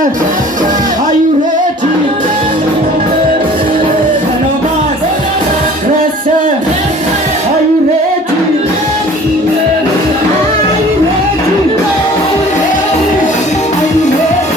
Are you ready? Barnabas, Rasa, are you ready? Are you ready? Are you ready?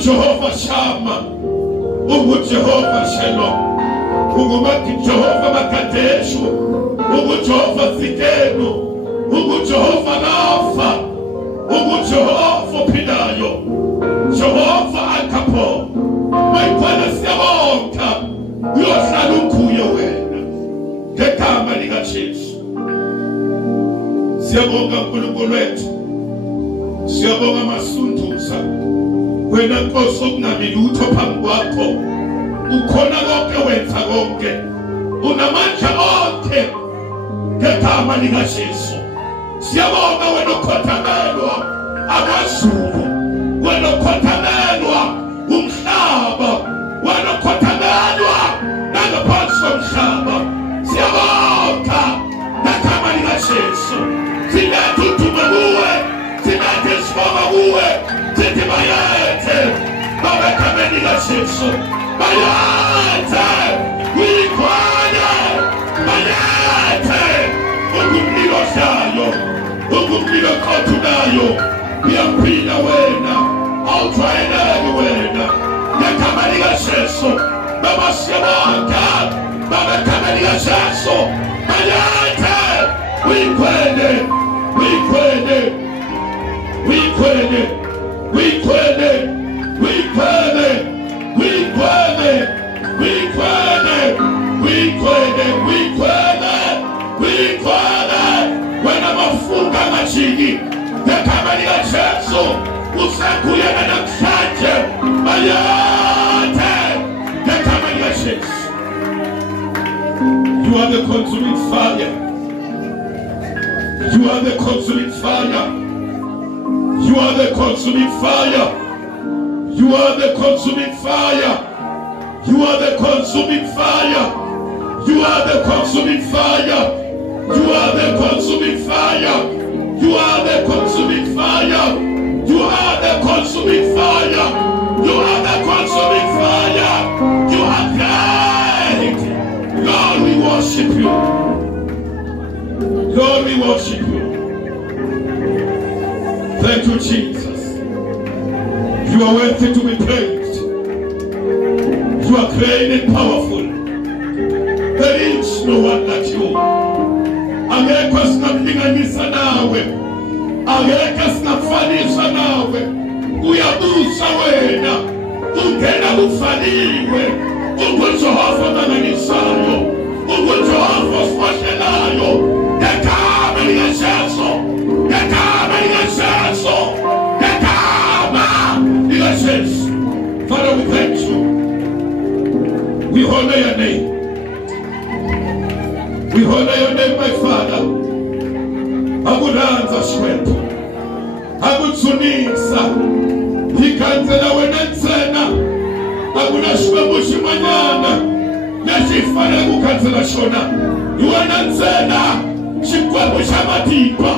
Jehova Shama, Mungu Jehova Shalom, Mungu Jehova Makadeshu, Mungu Jehova Zikenu, Mungu Jehova Rafa, Mungu Jehova Pidayo, Jehova Akapo, Maikwana Siamonka, Yosalukuye wena, Tekama Ligachish, Siamonga Nkulunkulu wetu, Siamonga masunduza, wena Nkosi okunamile utho phambi kwakho, ukhona konke wenza konke, unamandla onke, ngegama likaJesu. Siyabonga wena okhothamelwa amazulu, wena okhothamelwa umhlaba, wena okhothamelwa nangaphansi komhlaba. Siyabonga ngegama likaJesu. Siletha udumo kuwe, siletha isibongo kuwe, sithi bayethe babegama likaJesu, bayethe kwikhona, bayethe ungumlilo ohlayo, ungumlilo oqothunayo, uyaphila wena, awujwayeleki wena, ngegama likaJesu. Baba siyabonga, babegama likaJesu, bayethe wikhwele, wikhwele, wikhwele, wikhwele, wikhwele, wikhwele, wikhwele, wikhwele, wikhwele, wikhwele. Wena mafunga amajiki, ngegama likaJesu, usakhuyeka namhlanje, bayethe ngegama likaJesu. You are the consuming fire. You are the consuming fire. You are the consuming fire. You are the consuming fire. You are the consuming fire. You are the consuming fire. You are the consuming fire. You are the consuming fire. You are the consuming fire. You are the consuming fire. You are great. Lord, we worship you. Lord, we worship you. Thank you, Jesus. You are worthy to be praised. You are great and powerful. There is no one like you. Angekho singamlinganisa nawe. Angekho singakufanisa nawe. Uyabusa wena. Ungena ufaniwe. UnguJehova omanganisayo. UnguJehova osifohlelayo. Igama likaJesu. Igama likaJesu. Igama likaJesu. Father, we thank you. We honor your name. We honor your name, my Father. Akulanza shwethu. Akutsunisa. Ikhanzela wena ntsena. Akuna xikwembu xin'wanyana lexi hi fanele ku khandzela xona. Hi wena ntsena xikwembu xa matimba.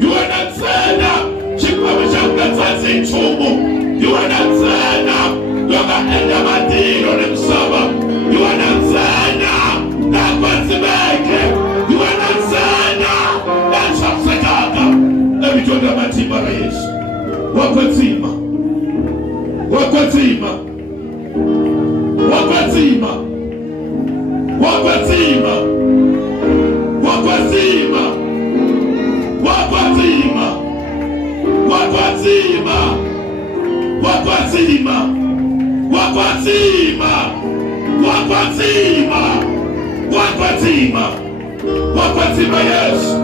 Hi wena ntsena xikwembu xa ku nga tsandzi nchumu. Hi wena ntsena loka endla matilo ni misava. Hi wena ntsena na kwatsimeke. Hi wena ntsena na tshamisekaka evuton'wini bya matimba ra Yesu. Wa kwetsima. Wa kwetsima. Wa kwetsima. Wa kwetsima. Wa kwetsima. Wa kwetsima. Wa kwetsima. Wa kwetsima. Wa kwetsima. Wa kwetsima. Wa kwetsima. Wa kwetsima Yesu.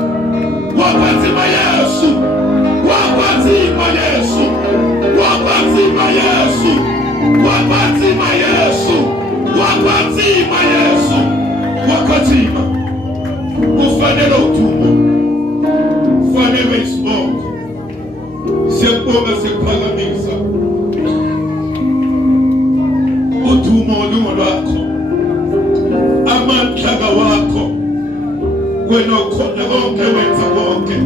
Wa kwetsima Yesu. Wa kwetsima Yesu. Wa kwetsima Yesu. Wa kwetsima Yesu. Wa kwetsima Yesu. Wa kwetsima. Ufanele udumo. Ufanele isibongo. Siyakubonga siyakuphakamisa. Udumo olungo lwakho. Amandla wakho. Wena ukhona konke wenza konke.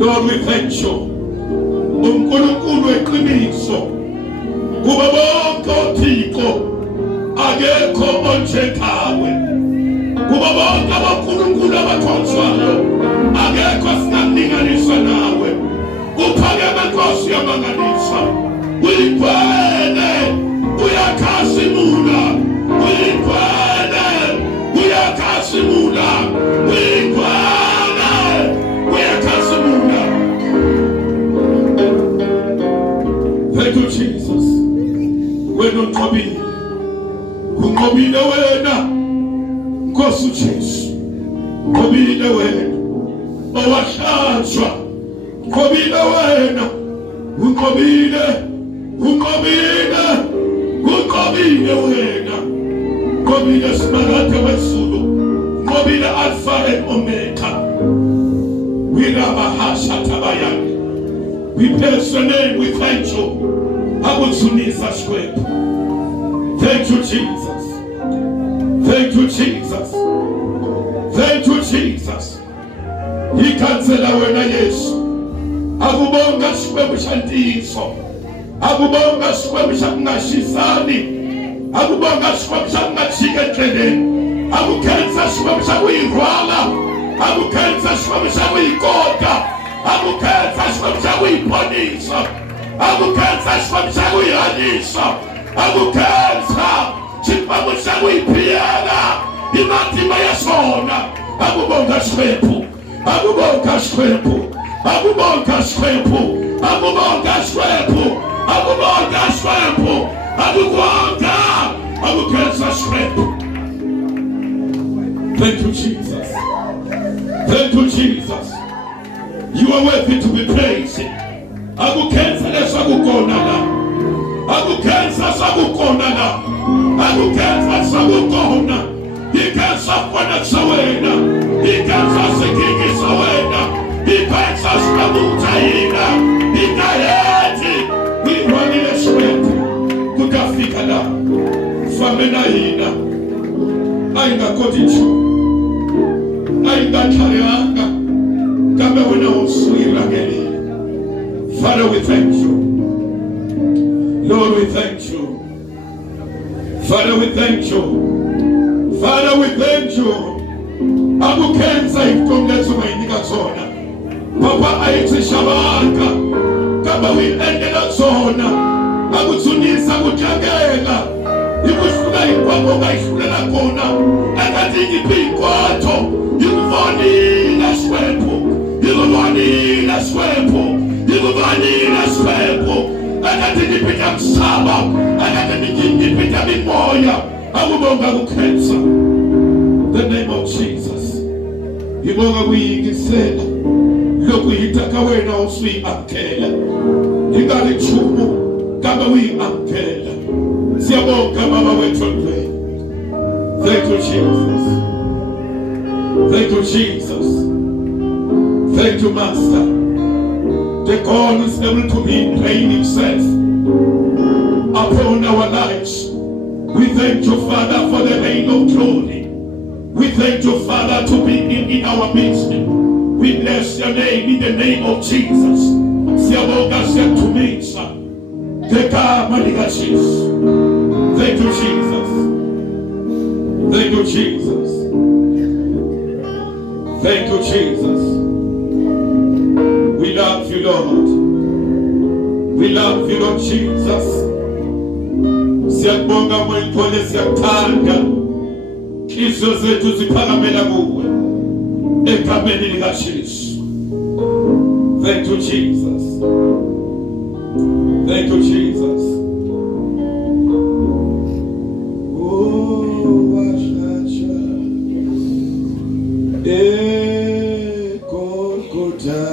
Lord, we thank you. uNkulunkulu weqiniso. Kuba bonke oThixo akekho onjengakawe. Kuba bonke abonkulunkulu abakhonzwayo akekho singamlinganisa nawe. Uphakeme Nkosi yamangalisa. Uyigcwele, uyakhasimula. Uyigcwele, uyakhasimula. Uyigcwele, uyakhasimula. Thank you, Jesus. Wena unqobile. Unqobile wena. Nkosi uJesu. Unqobile wena. Owahlatshwa. Unqobile wena. Unqobile. Unqobile. Unqobile wena. Unqobile Simarate wezulu. Unqobile Alpha and Omega. Wirabahasha tabayani. We bless your name, we thank you. Akutsunisa xikwembu. Thank you, Jesus. Thank you, Jesus. Thank you, Jesus. Ikhanzela wena Yesu. Akubonga xikwembu xa ntiyiso. Akubonga xikwembu xa ku nga xisani. Akubonga xikwembu xa ku nga chika endleleni. Akukhensa xikwembu xa ku yi rhwala. Akukhensa xikwembu xa ku yi kota. Akukhensa xikwembu xa ku yi ponisa. Akukhensa xikwembu xa ku yi hanyisa. Akukhensa xikwembu xa ku yi phiyela hi matimba ya xona. Akubonga xikwembu. Akubonga xikwembu. Akubonga xikwembu. Akubonga xikwembu. Akubonga xikwembu. Akubonga. Akukhensa xikwembu. Thank you, Jesus. Thank you, Jesus. You are worthy to be praised. Akukhensa lesakukona la. Akukhensa sakukona la. Akukhensa sakukona. Ikhensa kona sa wena. Ikhensa sikiki sa wena. Ikhensa sikamuta ina. Ikayeti. Wihwanile xikwembu. Kukafika la. wena yina ayingakhoti nchu ayingatharanga kambe wena usuyirakelile. Father, we thank you. Lord, we thank you. Father, we thank you. Father, we thank you. Akukhenza ivutomi lethu mayinika zona. Papa ayithi shabaka kamba uyendela zona. Akutsunisa kujakela. Ikuhluka ikwabo ngayihlulela khona. Akathi iphikwato. Ikuvonile swepho. Ikuvonile swepho. Ikuvonile swepho. Akathi ngipita msaba. Akathi ngipita mimoya. Akubonga kukhenza. The name of Jesus. Ngibonga kuyingisela lokhu yitaka wena usuyamkela. Ngingalichumo kama uyamkela. Siyabonga baba wethu ngwe. Thank you Jesus. Thank you Jesus. Thank you Master. The God is able to maintain himself upon our lives. We thank you Father for the reign of glory. We thank you, Father, to be in our midst. We bless your name in the name of Jesus. Siyaboga siyatumisa. Tekama ligashis. Thank you, Jesus. Thank you, Jesus. Thank you, Jesus. We love you, Lord. We love you, Lord Jesus. Siyabonga mwentole siyatanga. Izo zethu ziphakamela kuwe egameni likaJesu. Thank you Jesus. Thank you Jesus. Oh washacha Golgotha.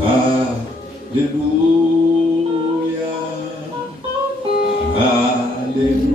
Hallelujah. Hallelujah.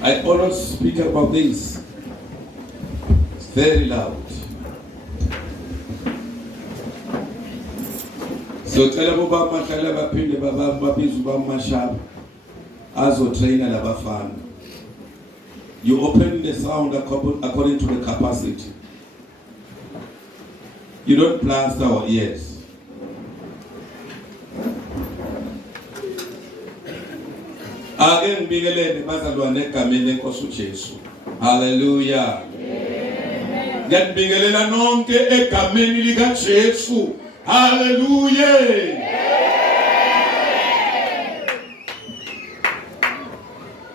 I always speak about this. It's very loud. So tell them about my caliber, pin about my shop. As a trainer, fan. You open the sound according to the capacity. You don't plaster our ears. Again, bingelele bazalwane egameni lenkosi uJesu. Hallelujah. Ngiyabingelela nonke egameni likaJesu. Hallelujah.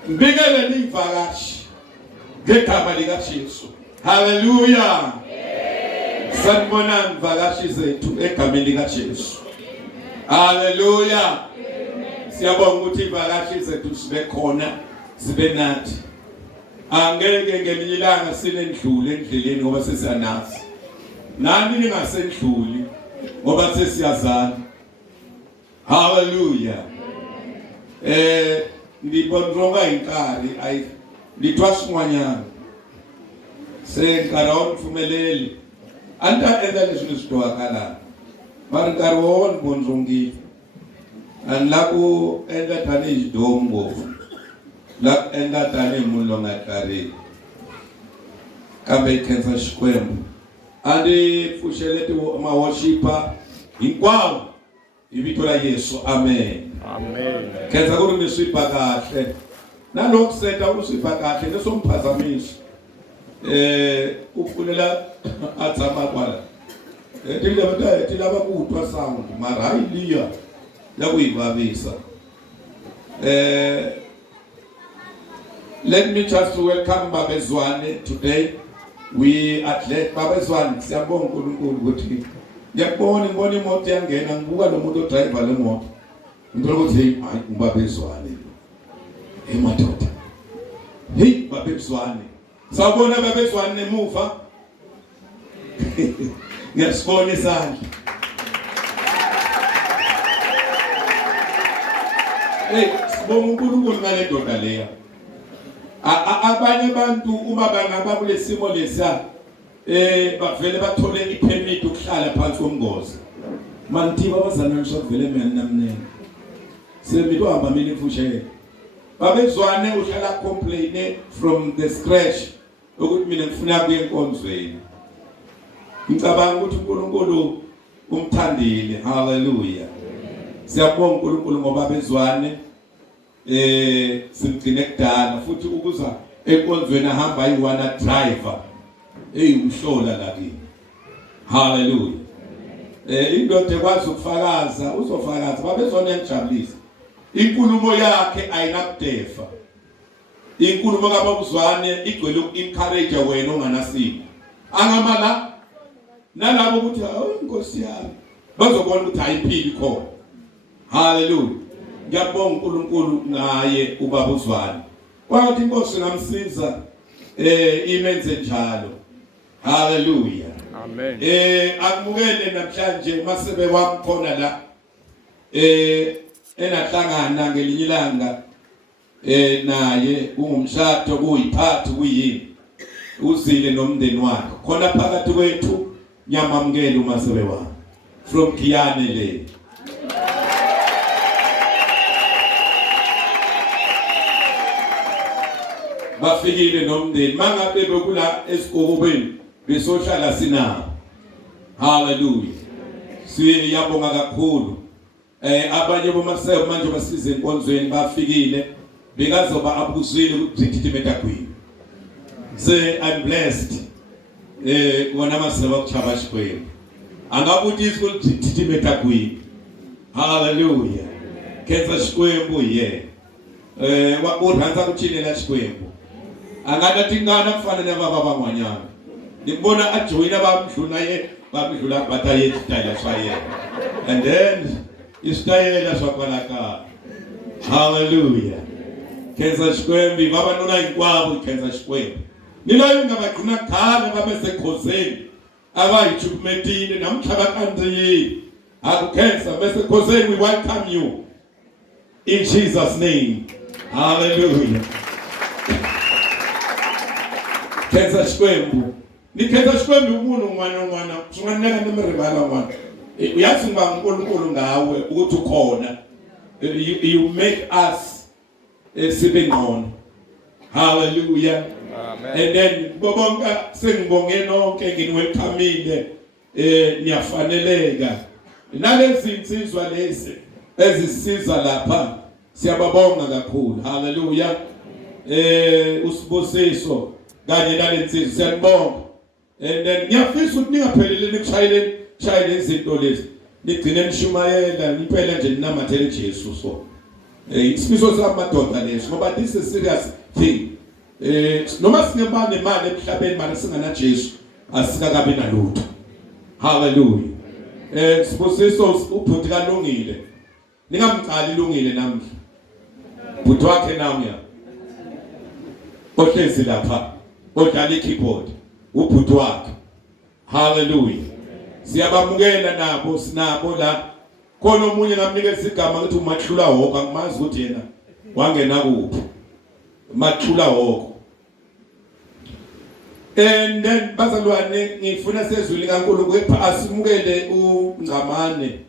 Ngibingelela ivakashi ngegama likaJesu. Hallelujah. Sanibona ivakashi zethu egameni likaJesu. Hallelujah. Siyabonga ukuthi ivakashi zethu sibe khona sibe nathi. Angeke ngelinye ilanga sinendlule endleleni ngoba sesiyanazi. Nani ningasendluli ngoba sesiyazana. Hallelujah. Ndibonronga inkari ay ndithwa swin'wanyana se nkarhi wa mpfumeleli a ni ta endla leswi ni swi twaka laha mara nkarhi wo ni bondzongile a ni la ku endla tanihi xidomu ngopfu la ku endla tanihi munhu lo nga kariki kambe hi khensa Xikwembu a ni pfuxele ma-worshiper hinkwawo hi vito la Yesu amen. Amen. Khensa ku ri mi swi ba kahle na loko seta u swi ba kahle leswo mphazamisa ku pfulela a tshama kwala ti lava ku twa sound mara hayi liya ya ku yi vavisa. Let me just welcome Babezwane today. We athlete Babezwane siyabonga uNkulunkulu ukuthi ngiyabona imoto yangena ngibuka lo muntu odriver le moto ngithola ukuthi hey Babezwane madoda hey Babezwane sawubona Babezwane nemuva ngiyasibona isandla sibonga uNkulunkulu ngale ndoda leya. Abanye abantu uma bangaba kulesimo lesa bavele bathole ipermit ukuhlala phansi komngozi mantiba abazana ngishakuvele mina namnene semilo hamba mina imfushele Babezwane uhlala complain from the scratch ukuthi mina ngifuna kuye enkonzweni. Ngicabanga ukuthi uNkulunkulu umthandile. Hallelujah. Siyabonga uNkulunkulu ngoba Babezwane simgcine kudala futhi ukuza enkonzweni ahamba ayiwana driver umhlola la kini. Hallelujah. Indoda ekwazi ukufakaza uzofakaza Babezwane yamjabulisa. Inkulumo yakhe ayinakudefa. Inkulumo kaBabezwane igcwele uku-encourage wena onganasimo. Angamala nalabo ukuthi inkosi yami bazobona ukuthi ayiphili khona. Hallelujah. Ngiyabonga uNkulunkulu ngaye uBabezwane. Kwathi inkosi ngamsiza imenze njalo. Hallelujah. Amen. Akumukele namhlanje masebe wami khona la enahlangana ngelinye ilanga naye ungumshado kuyiphathi kuyini uzile nomndeni wakhe khona phakathi kwethu nyamamukele umasebe wami from Kiyane le. Bafikile nomndeni mangabe bekula esikokobeni besohlala sinabo. Hallelujah. Siyabonga kakhulu. Abanye bomasebe manje basize enkonzweni bafikile bekazoba abuzile ukudidimeta kwini. Say I'm blessed. Wona masebe ukuchaba Xikwembu. Angabuthi ukudidimeta kwini. Hallelujah. Khensa Xikwembu ye. Wakurhanza kuchilela Xikwembu. Angadathi ngana kufana nababa bangwanyana. Ngibona ajoyina bamdlula ye bamdlula bataye isitayela swaye. And then isitayela swakwalaka. Hallelujah. Khensa Xikwembu baba nona inkwabo khensa Xikwembu. Nilayo ngabagcina khala babesekhoseni. Abayichukumetile namhlaba kanti akukhensa besekhoseni we welcome you in Jesus name. Hallelujah. Khensa Xikwembu. Nikhensa Xikwembu umuntu ngwana singaneka nemirivala mwana. Uyazi ngiba uNkulunkulu ngawe ukuthi ukhona. You make us sibe ngcono. Hallelujah. Amen. And then bobonke sengibonge nonke nginiwelcome niyafaneleka. Nalezi insizwa lezi ezisiza lapha siyababonga kakhulu. Hallelujah. Usibusiso kanye nalensizwa siyanibonga. And then ngiyafisa ukuthi ningaphelele kushayele izinto lezi. Nigcine nishumayela impela nje ninamathele Jesu so. Isifiso samadoda leso ngoba this is serious thing. Noma singeba nemali emhlabeni manje singana Jesu asikakabi nalutho. Hallelujah. Sibusiso ubhuti kaLungile. Ningamqali Lungile namhla. Ubhuti wakhe namya. Ohlezi lapha. Odlala ikeyboard. Ubhuti wakhe. Hallelujah. Siyabamukela nabo sinabo la khona omunye ngamnikeza igama ukuthi uMathula Hoko, angimazi ukuthi yena wangena kuphi. Mathula Hoko. And then bazalwane ngifuna sezwini kaNkulunkulu kepha asimukele uNgcamane.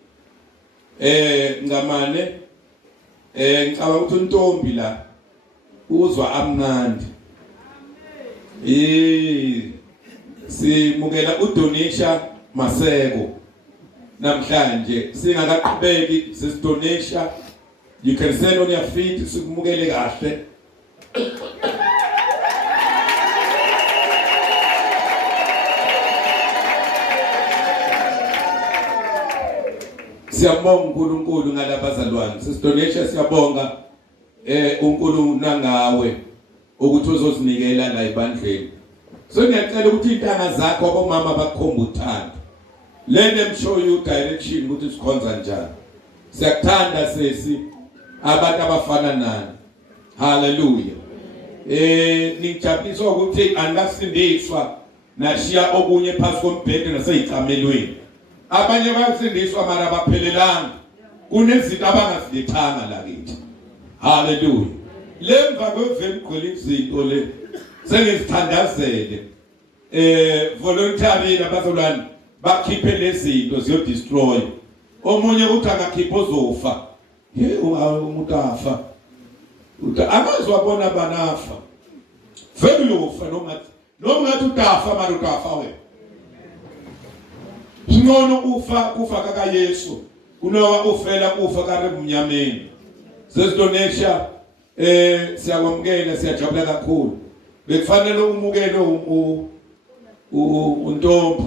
Ngcamane ngicabanga ukuthi untombi la uzwa amnandi. Simukela uDonisha Maseko namhlanje singakaqhubeki sesiDonisha. You can send on your feet sikumukele kahle. Siyabonga uNkulunkulu ngalabazalwane. SesiDonisha siyabonga uNkulunkulu nangawe ukuthi uzozinikela la ebandleni. So ngiyacela ukuthi intanga zakho abomama bakhomba uthando. Let them show you direction ukuthi sikhonza njani. Siyakuthanda sesi abantu abafana nani. Hallelujah. Ngijabuliswa ukuthi angasindiswa nashiya okunye phansi kombhede naseyicamelweni. Abanye bayasindiswa mara baphelelanga. Kunezinto abangazilethanga la kithi. Hallelujah. Lemva kweveni khona izinto le sengizithandazele. Voluntary abazalwane bakhiphe lezinto ziyo destroy. Omunye uthi angakhipha ozofa. Umuntu afa. Amazwabona banafa. Vele uyofa nokungathi utafa mara utafa wena. Singcono kufa kaka Yesu kunoba ufela kufa karebumnyameni. SesiDonisha siyakwamukela siyajabula kakhulu. Bekufanele umukele untombi.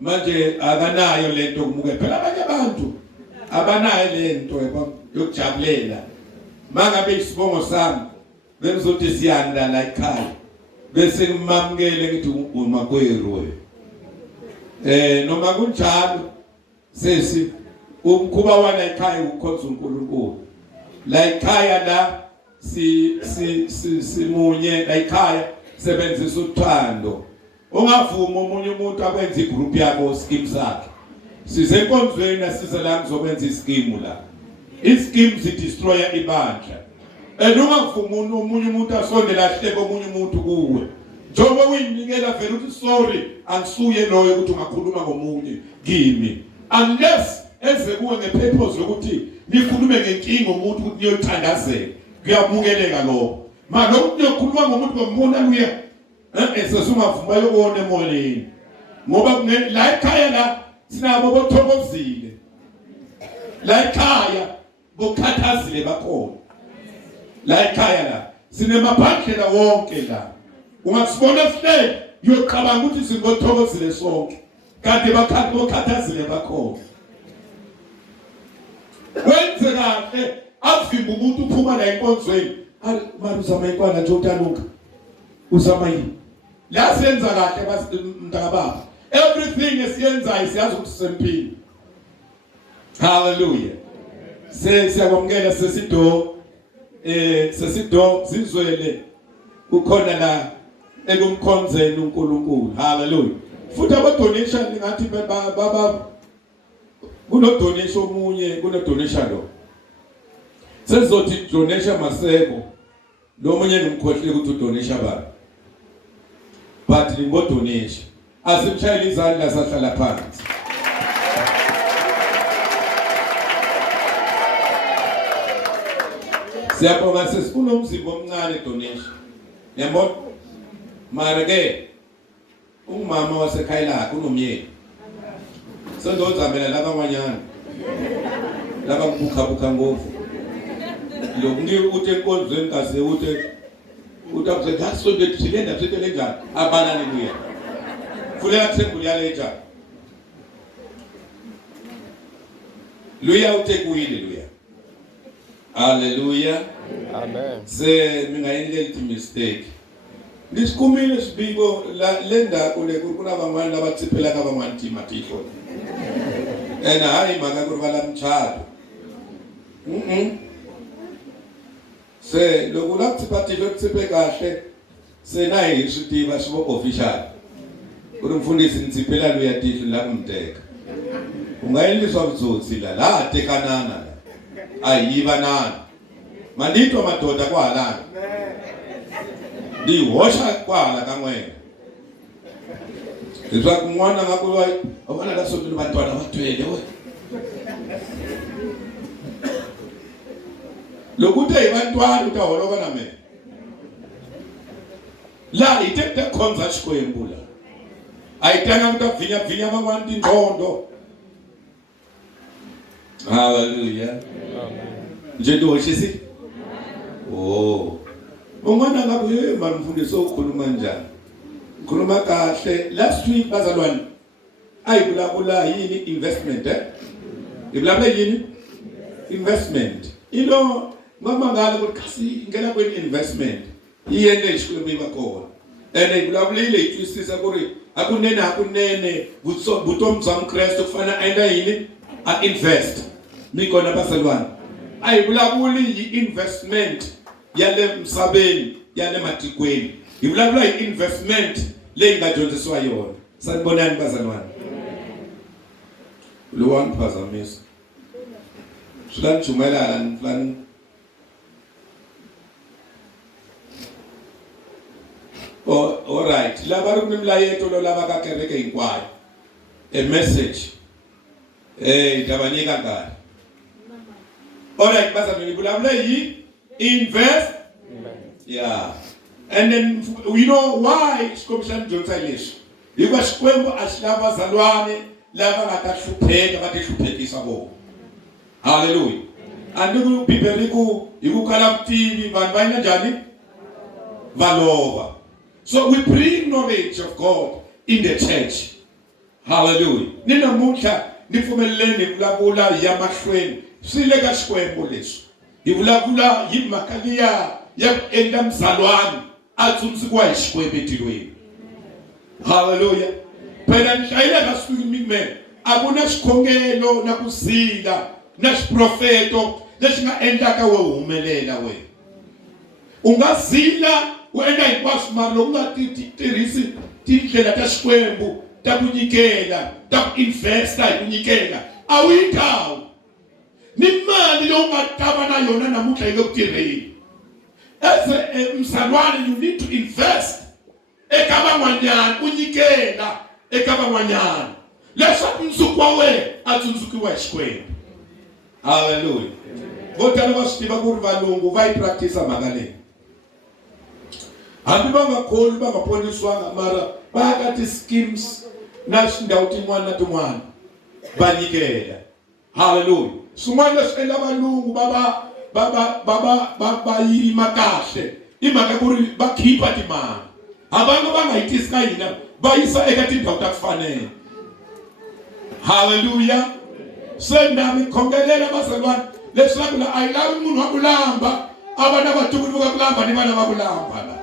Manje akanayo lento kumukela. Phela abanye abantu abanayo lento yokujabulela. Mangabe isibongo sami bengizothi siyanda la ekhaya. Bese ngimamukele ngithi uMakwero. Noma kunjalo sesi umkhuba wana ekhaya ukhonza uNkulunkulu. La ekhaya la simunye la ekhaya sebenzisa uthando. Ungavuma umunye umuntu akwenza igroup yakho scheme sakhe. Size enkonzweni asize la ngizokwenza ischeme la. Ischeme zidestroya ibandla. Ungavuma umunye umuntu asondela hleke omunye umuntu kuwe. Njoba uyinikela vele uthi sorry angisuye loyo ukuthi ungakhuluma ngomunye kimi. Unless eze kuwe ngepurpose yokuthi nikhulume ngenkinga umuntu ukuthi niyothandazela. Kuyamukeleka lokho. Manje ukuthi niyokhuluma ngomuntu ngombona luya esesungavuma yokone emoyeni. Ngoba la ekhaya la sinabo bothokozile. La ekhaya bokhathazile bakhona. La ekhaya la sinemabhandlela wonke la. Ungasibona sihle uyocabanga ukuthi singothokozile sonke. Kanti bokhathazile bakhona. Wenze kahle avimba umuntu uphuma la enkonzweni. Mara uzama inkwana nje utaluka. Uzama yini? La senza kahle mntakababa. Everything esiyenzayo siyazi ukuthi sempini. Hallelujah. Siyakwamukela sesido sizwele ukhona la ekumkhonzeni uNkulunkulu. Hallelujah. Futhi abadonation ngathi baba kuno donation omunye kuno donation lo. Sezothi donation Maseko lo munye ngimkhohlile ukuthi donation bani. But limbo donation asimshayela izandla sahlala phansi. Siyabonga sesifuna umzimba omncane donation. Yabona? Mara ke umama wasekhaya la kunomyeni. Sengozamela laba abanyana. Laba ngibukha ngovu. Lokunye uthi enkonzweni kaze uthi akuze ngasonde thilenda sithele njani abanani kuya. Fulela thembula leja. Luya utekuyile luya. Hallelujah. Amen. Se mingayendlela mistake. Lisikhumile sibiko lenda kunabangwana abatsiphela kabangwana Timothy. Hayi makakuribala mtshado. Se lokulakutsiphathile ukutsiphe kahle senayi isitiva sibo official. Umfundisi ntsiphela lo yatihlo la kumteka. ungayeliswa butsotsi la tekanana la ayiva nani manditwa madoda kwalana ndihosha kwala kan'wena leswaku n'wana nga ku vona la sotini vatwana va twele we loko u te hi vantwana u ta holova na mina laha hi te khonza Xikwembu la a hi tanga ku ta bvinya van'wana tindzondo. Hallelujah. Nje ndihoxisi un'wana nga ku mani mfundisi u khuluma njhani khuluma kahle. Last week bazalwane a hi vulavula yini investment hi vulavula yini investment ngomangala ku kasi ngena kweni investment yi endle hi Xikwembu yi va kona ene hi vulavulile hi twisisa ku ri hakunene vutomi bya Mukreste ku fana a endla yini a invest mi kona bazalwane a hi vulavuli hi investment ya le misaveni ya le matikweni hi vulavula hi investment leyi nga dyondzisiwa yona. Sanibonani bazalwane lo wangiphazamisa sula nijumelana niflani all right lava ri ni milayeto lo lava ka kereke hinkwayo a message hi ta va nyika nkarhi. All right bazalwane hi vulavula hi invest yeah and then you know why Xikwembu xa ni dyondzisa leswi hikuva Xikwembu a xi lava vazalwane lava nga ta hlupheka va ti hluphekisa vona. Hallelujah. A ni ku bibele ku hi ku kala vutivi vanhu va endla njhani va lova. So we bring knowledge of God in the church. Hallelujah. Ni namuntlha ni pfumeleleni hi vulavula hi ya mahlweni swi le ka Xikwembu leswi hi vulavula hi mhaka liya ya ku endla mzalwane a tsundzukiwa hi Xikwembu etilweni. Hallelujah. Phela ni hlayile ka swimimi a ku na xikhongelo na ku zila na xiprofeto lexi nga endlaka we humelela we. U nga zila u endla hinkwaswo mara loko u nga tirhisi tindlela ta Xikwembu ta ku nyikela ta ku investa hi ku nyikela a wu yi tawu ni mali leyi u nga ta va na yona namuntlha yi le ku tirheni. As a mzalwane you need to invest eka van'wanyana u nyikela eka van'wanyana leswaku nsuku wa wena a tsundzukiwa hi Xikwembu. Hallelujah. Vo tala va swi tiva ku ri valungu va yi practice mhaka leyi hambi va nga kholi va nga ponisiwanga mara va ya ka ti-schemes na tindhawu tin'wana na tin'wana va nyikela. Hallelujah. Swin'wana leswi endla valungu va yima kahle i mhaka ku ri va khipa timali havanga va nga yi tisi ka hina va yisa eka tindhawu ta ku fanela. Hallelujah. Se na mi khongelela bazalwane leswaku la a yi lavi munhu wa ku lamba a va na vatukulu va ku lamba ni vana va ku lamba la.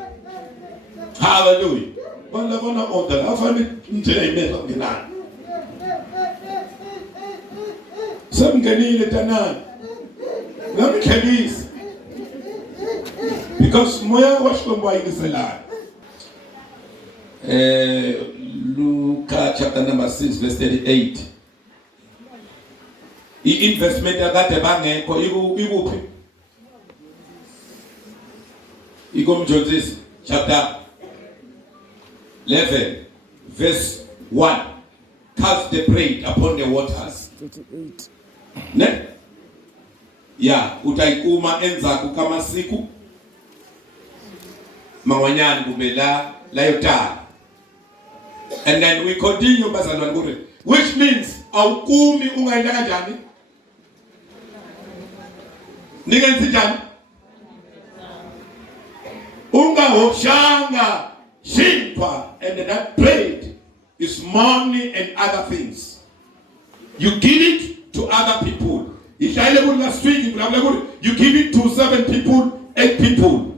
Hallelujah. Vanhu lava na order a fanele ndlela yimela ngenani se mi nghenile tanani nga mi khelisi because moya wa Xikwembu wa yingiselana. Luka chapter number 6 verse 38 i-investment akade bangekho ikuphi ikomjonzisi chapter 11 verse 1 cast the bread upon the waters 38 ne ya utaikuma endzhaku ka masiku man'wanyana kumbe la yo tala. And then we continue bazalwane ku ri which means awukumi u nga endla kanjhani ni nga ndzi njhani u nga hoxanga xinkwa and that bread is money and other things you give it to other people. Hi hlayile ku ri last week vulavula ku ri you give it to 7 people 8 people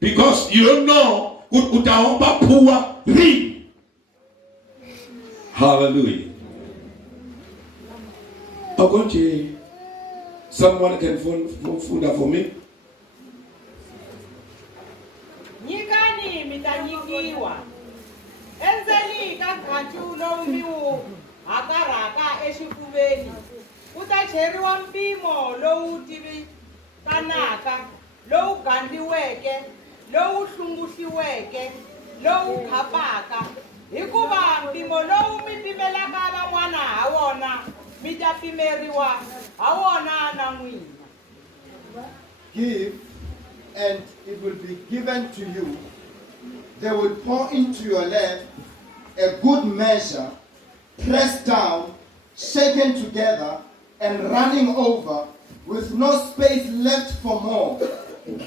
because you don't know ku u ta homba phuwa rini. Hallelujah. Okay. Someone can funda for me. Nyikani mitanyikiwa. Enzeni ka gachu lowu akarhaka exifuveni ku ta cheriwa mpimo lowu tivitanaka, lowu gandliweke, lowu hlunguhliweke, lowu khapaka. Hikuva mpimo lowu mi pimelaka van'wana ha wona mi ta pimeriwa ha wona na n'wina. Give, and it will be given to you. They will pour into your lap a good measure, pressed down, shaken together, and running over, with no space left for more.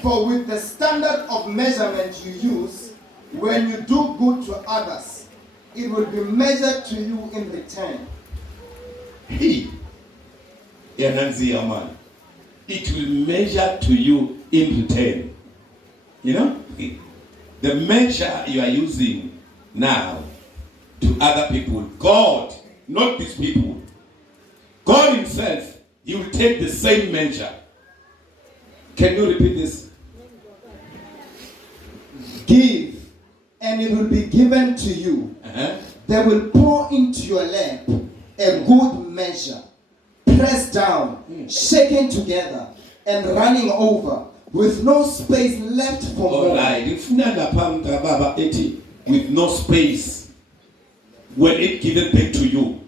For with the standard of measurement you use, when you do good to others, it will be measured to you in return. He, man, it will measure to you in return. You know, the measure you are using now to other people, God, not these people, God himself, he will take the same measure. Can you repeat this? Give, and it will be given to you. They will pour into your lap a good measure, pressed down, shaken together, and running over, with no space left for more. All right. With no space, when it given back to you,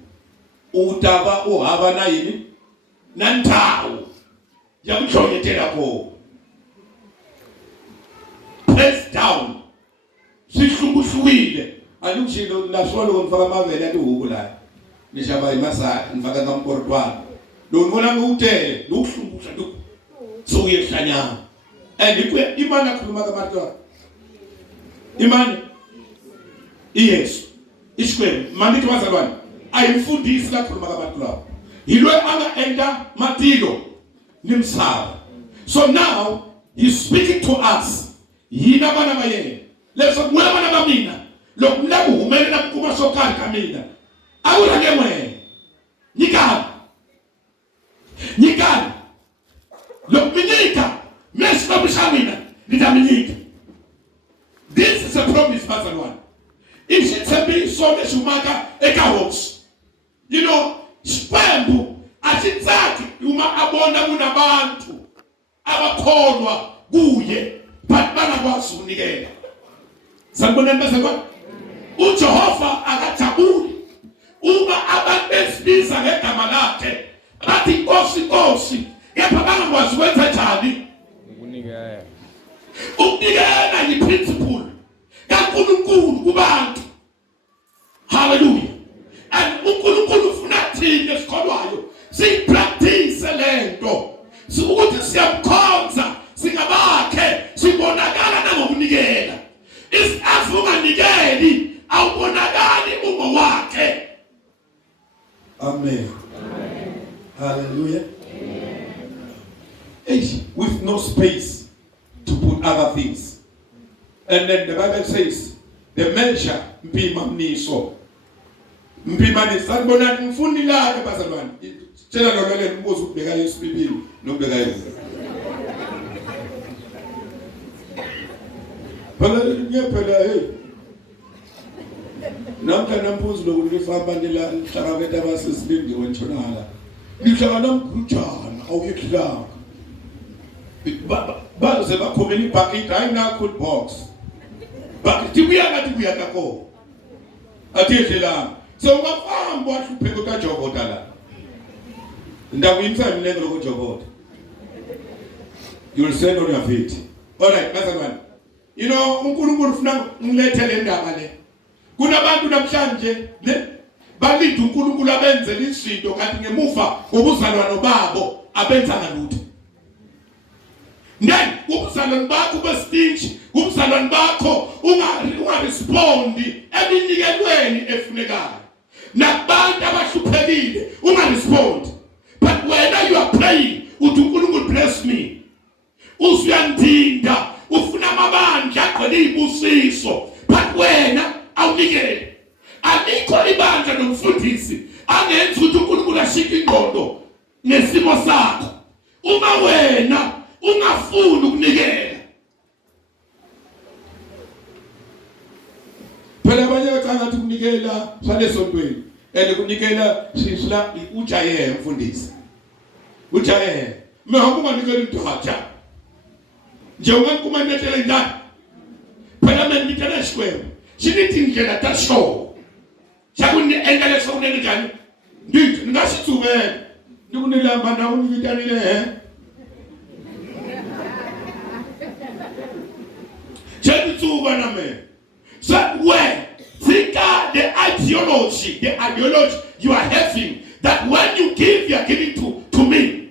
utaba uhava na yini nantawo yakuchonyetela ko, press down, sihlungushwile. Alushilo naswalo ngifaka amavele atuhuku la nishaba imasa ngifaka ngamportwana lo ngibona ngutele lo kuhlumbusha lo so uyehlanyama. And imani akhuluma kamatwa imani iyesu isikwembu mandithi wazalwane ayimfundisi kakhuluma kabantu labo yilo anga-enta matilo nimsaba. So now he's speaking to us, yina bana bayena leso mwe bana bamina lokumlabu humelela kuma sokari kamina awula ngemwe nyikani lokuminyika mesika bushamina litaminyika. This is a promise, Pastor One. If she tell me so much umaka ekahox, you know, spambu achitsaki uma abona kunabantu abakholwa kuye but bana kwasunikela. Sanibonani Pastor One? uJehova akajabuli uma abantu besibiza ngegama lakhe bathi Nkosi kepha bangakwazi ukwenza njani ukunikela yi-principle kaNkulunkulu kubantu. Hallelujah. And uNkulunkulu ufuna thina esikholwayo siyipractice lento ukuthi siyamkhonza singabakhe sibonakala nangokunikela. Unganikeli awubonakali umo wakhe. Amen. Hallelujah. With no space to put other things. And then the Bible says, the measure mpima mniso. Mpima ni sanibonani mfundi lake bazalwane. Tshela lolele mbuzo ukubeka Yesu Bibhili nokubeka Yesu. Phela ngiyaphela hey. Namkha nambuzo lokufamba ndila hlakabeta basizilindi wentshonala. Lihlakana mkhujana awuyehlaka. Baze bakhomela ibhakiti ayinakho box. Bakiti kuya kako. Atiyehlela. So ungafamba wahlupheka utajobota la. Ndawo imsana nengelo kujobota. You will stand on your feet. All right, bazalwane. You know, uNkulunkulu ufuna ngilethele indaba le. Kunabantu namhlanje ne balinde uNkulunkulu abenzele izinto kanti ngemuva ngobuzalwane babo abenzanga lutho. Then ubuzalwane bakho bestinch, ubuzalwane bakho ungarespondi eminikelweni efunekayo. Nabantu abahluphekile ungarespondi. But when you are praying, uthi uNkulunkulu bless me. Usuyandinda ufuna amabandla agcwele ibusiso. But wena awunikele. Alikho ibandla nomfundisi angenza ukuthi uNkulunkulu ashike ingqondo nesimo sakho. Uma wena ungafuni ukunikela. Phela abanye bacanga ukuthi ukunikela salesontweni. kunikela sisla ujaye mfundisi ujaye mehamba unganikela indoda nje ungakumanethela indaba phela mina ngitela isikwembu sinithi indlela tasho sakuni engale sokunene njani ndithi ngasitsumela ndikunilamba na univitanile Chetsuba na me. So when think the ideology you are having that when you give, you are giving to me.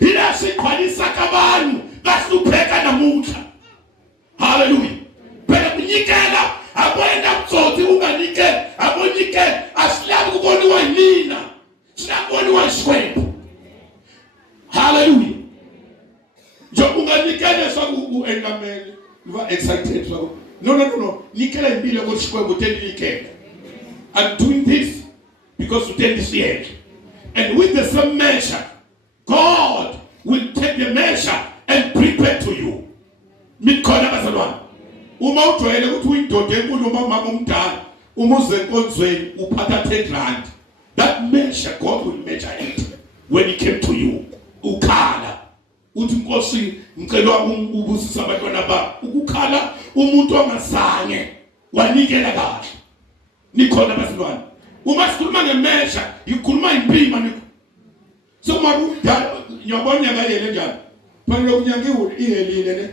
Ila sikwalisa kabanu basupeka na mucha. Hallelujah. Pela kunyikela abwenda mtsoti unganike abonike aslabu kuboni wa nina. Slabu wa shwepu. Hallelujah. Jo unganikele sabu engamele. You are excited. So, no. Nikela imbile go shwepu tendi nikela. I'm doing this because you tend to end. And with the same measure, God will take the measure and prepare to you. Mikona bazalwana. Uma ujwayele ukuthi uyindoda enkulu mama umdala, umuze enkonzweni uphatha 10 rand. That measure God will measure it when he came to you. Ukhala. Uthi Nkosi ngicela ubusisa abantwana ba. Ukukhala umuntu ongasange wanikela kahle. Nikhona bazalwana. Uma sikhuluma ngemeasure, ikhuluma impima niko. So marunda nyabona ngayele njani. Phela ukunyangiwe ihelile ne.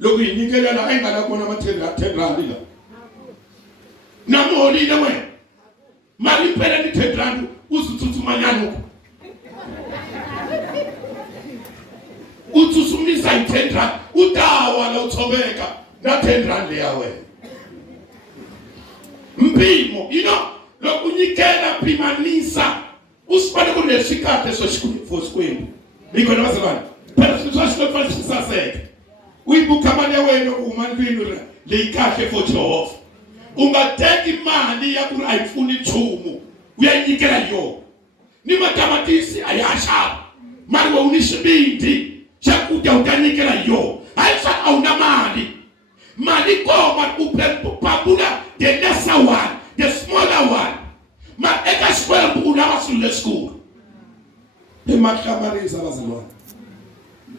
Lokuyinikela la engala kona ama-10 rand la. Namoli na wena. Mali phela ni 10 rand uzuthuthumanyana uko. Utsusumisa i-10 rand utawa la uthobeka na 10 rand yawe. Mpimo, lokunikela primanisa usibane kunesikhathi sosikwembu. Nikhona bazalwane. Phela sisashilo sisaseke. Uyibuka manje wena umankwini leyikhahle for Jehova. Ungateka imali yaku ayifuni ithumu. Uyayinikela yo. Ni matamatisi ayasha. Mali wa unishibindi. Chakuja utanikela yo. Aisha auna mali. Mali koma upapula the lesser one, the smaller one. Ma eka shwembu unawasule school. Emakhamariza bazalwane.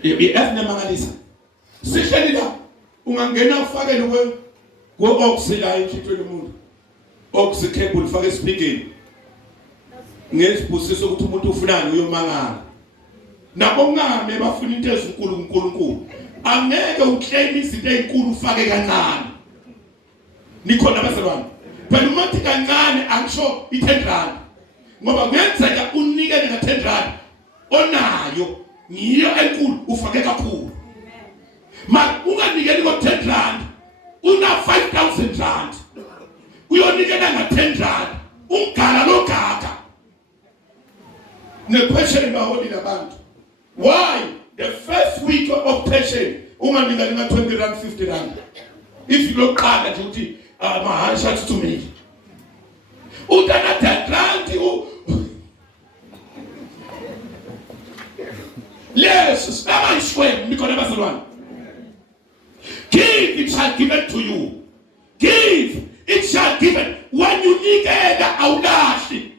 Efne mangalisa. Sihleli la ungangena ufake go oxila enhlitweni umuntu. Ox cable ufake speaking. Ngesibusisa ukuthi umuntu ufunani uyomangala. Nabongame bafuna into ezinkulu uNkulunkulu. Angeke uclaim izinto ezinkulu ufake kancane. Nikhona bazalwane. Phela umathi kancane angisho i-10 rand. Ngoba kuyenzeka unikele nga-10 rand onayo ngiyo enkulu ufake kakhulu. Ma unganikeli ngo-10 rand una 5,000 rand. Uyonikela nga-10 rand ungala logaga. Ne-passion baholi labantu. Why? The first week of passion unganikeli nga-20 rand 50 rand. If you look at it, you my hand shots to me. Utana 10 rand Yes, stama ishwe nikona bazalwane. Give, it shall given to you. Give, it shall given. When you nikela awulashi,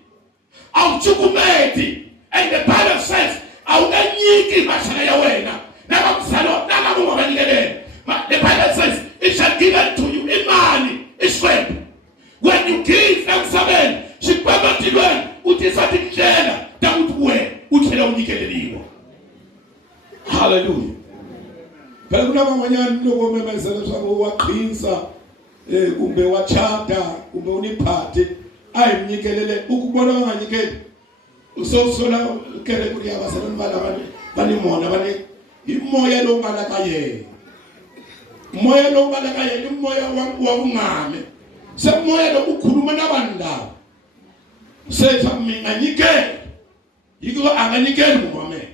awuchukumeti. And the Bible says, awunanyiki mashaka ya wena. Nakamsalo, nakamuwabanilele. The Bible says, it shall given to you. Imani, ishwe. When you give nakusaben, shikwabatilwen, utisati mjela, tautwe, utela unikeleliwa. Hallelujah. Phela kunabamanyana lokho memezela sabo waqhinza kumbe wachata kumbe uniphathe ayimnikelele ukubona unganikeli usosola kele kuri abasebenzi bani mona bani imoya longalakaye moya longalakaye imoya wangame semoya lokukhuluma nabantu la setha mina nikele yiko anganikeli ngomame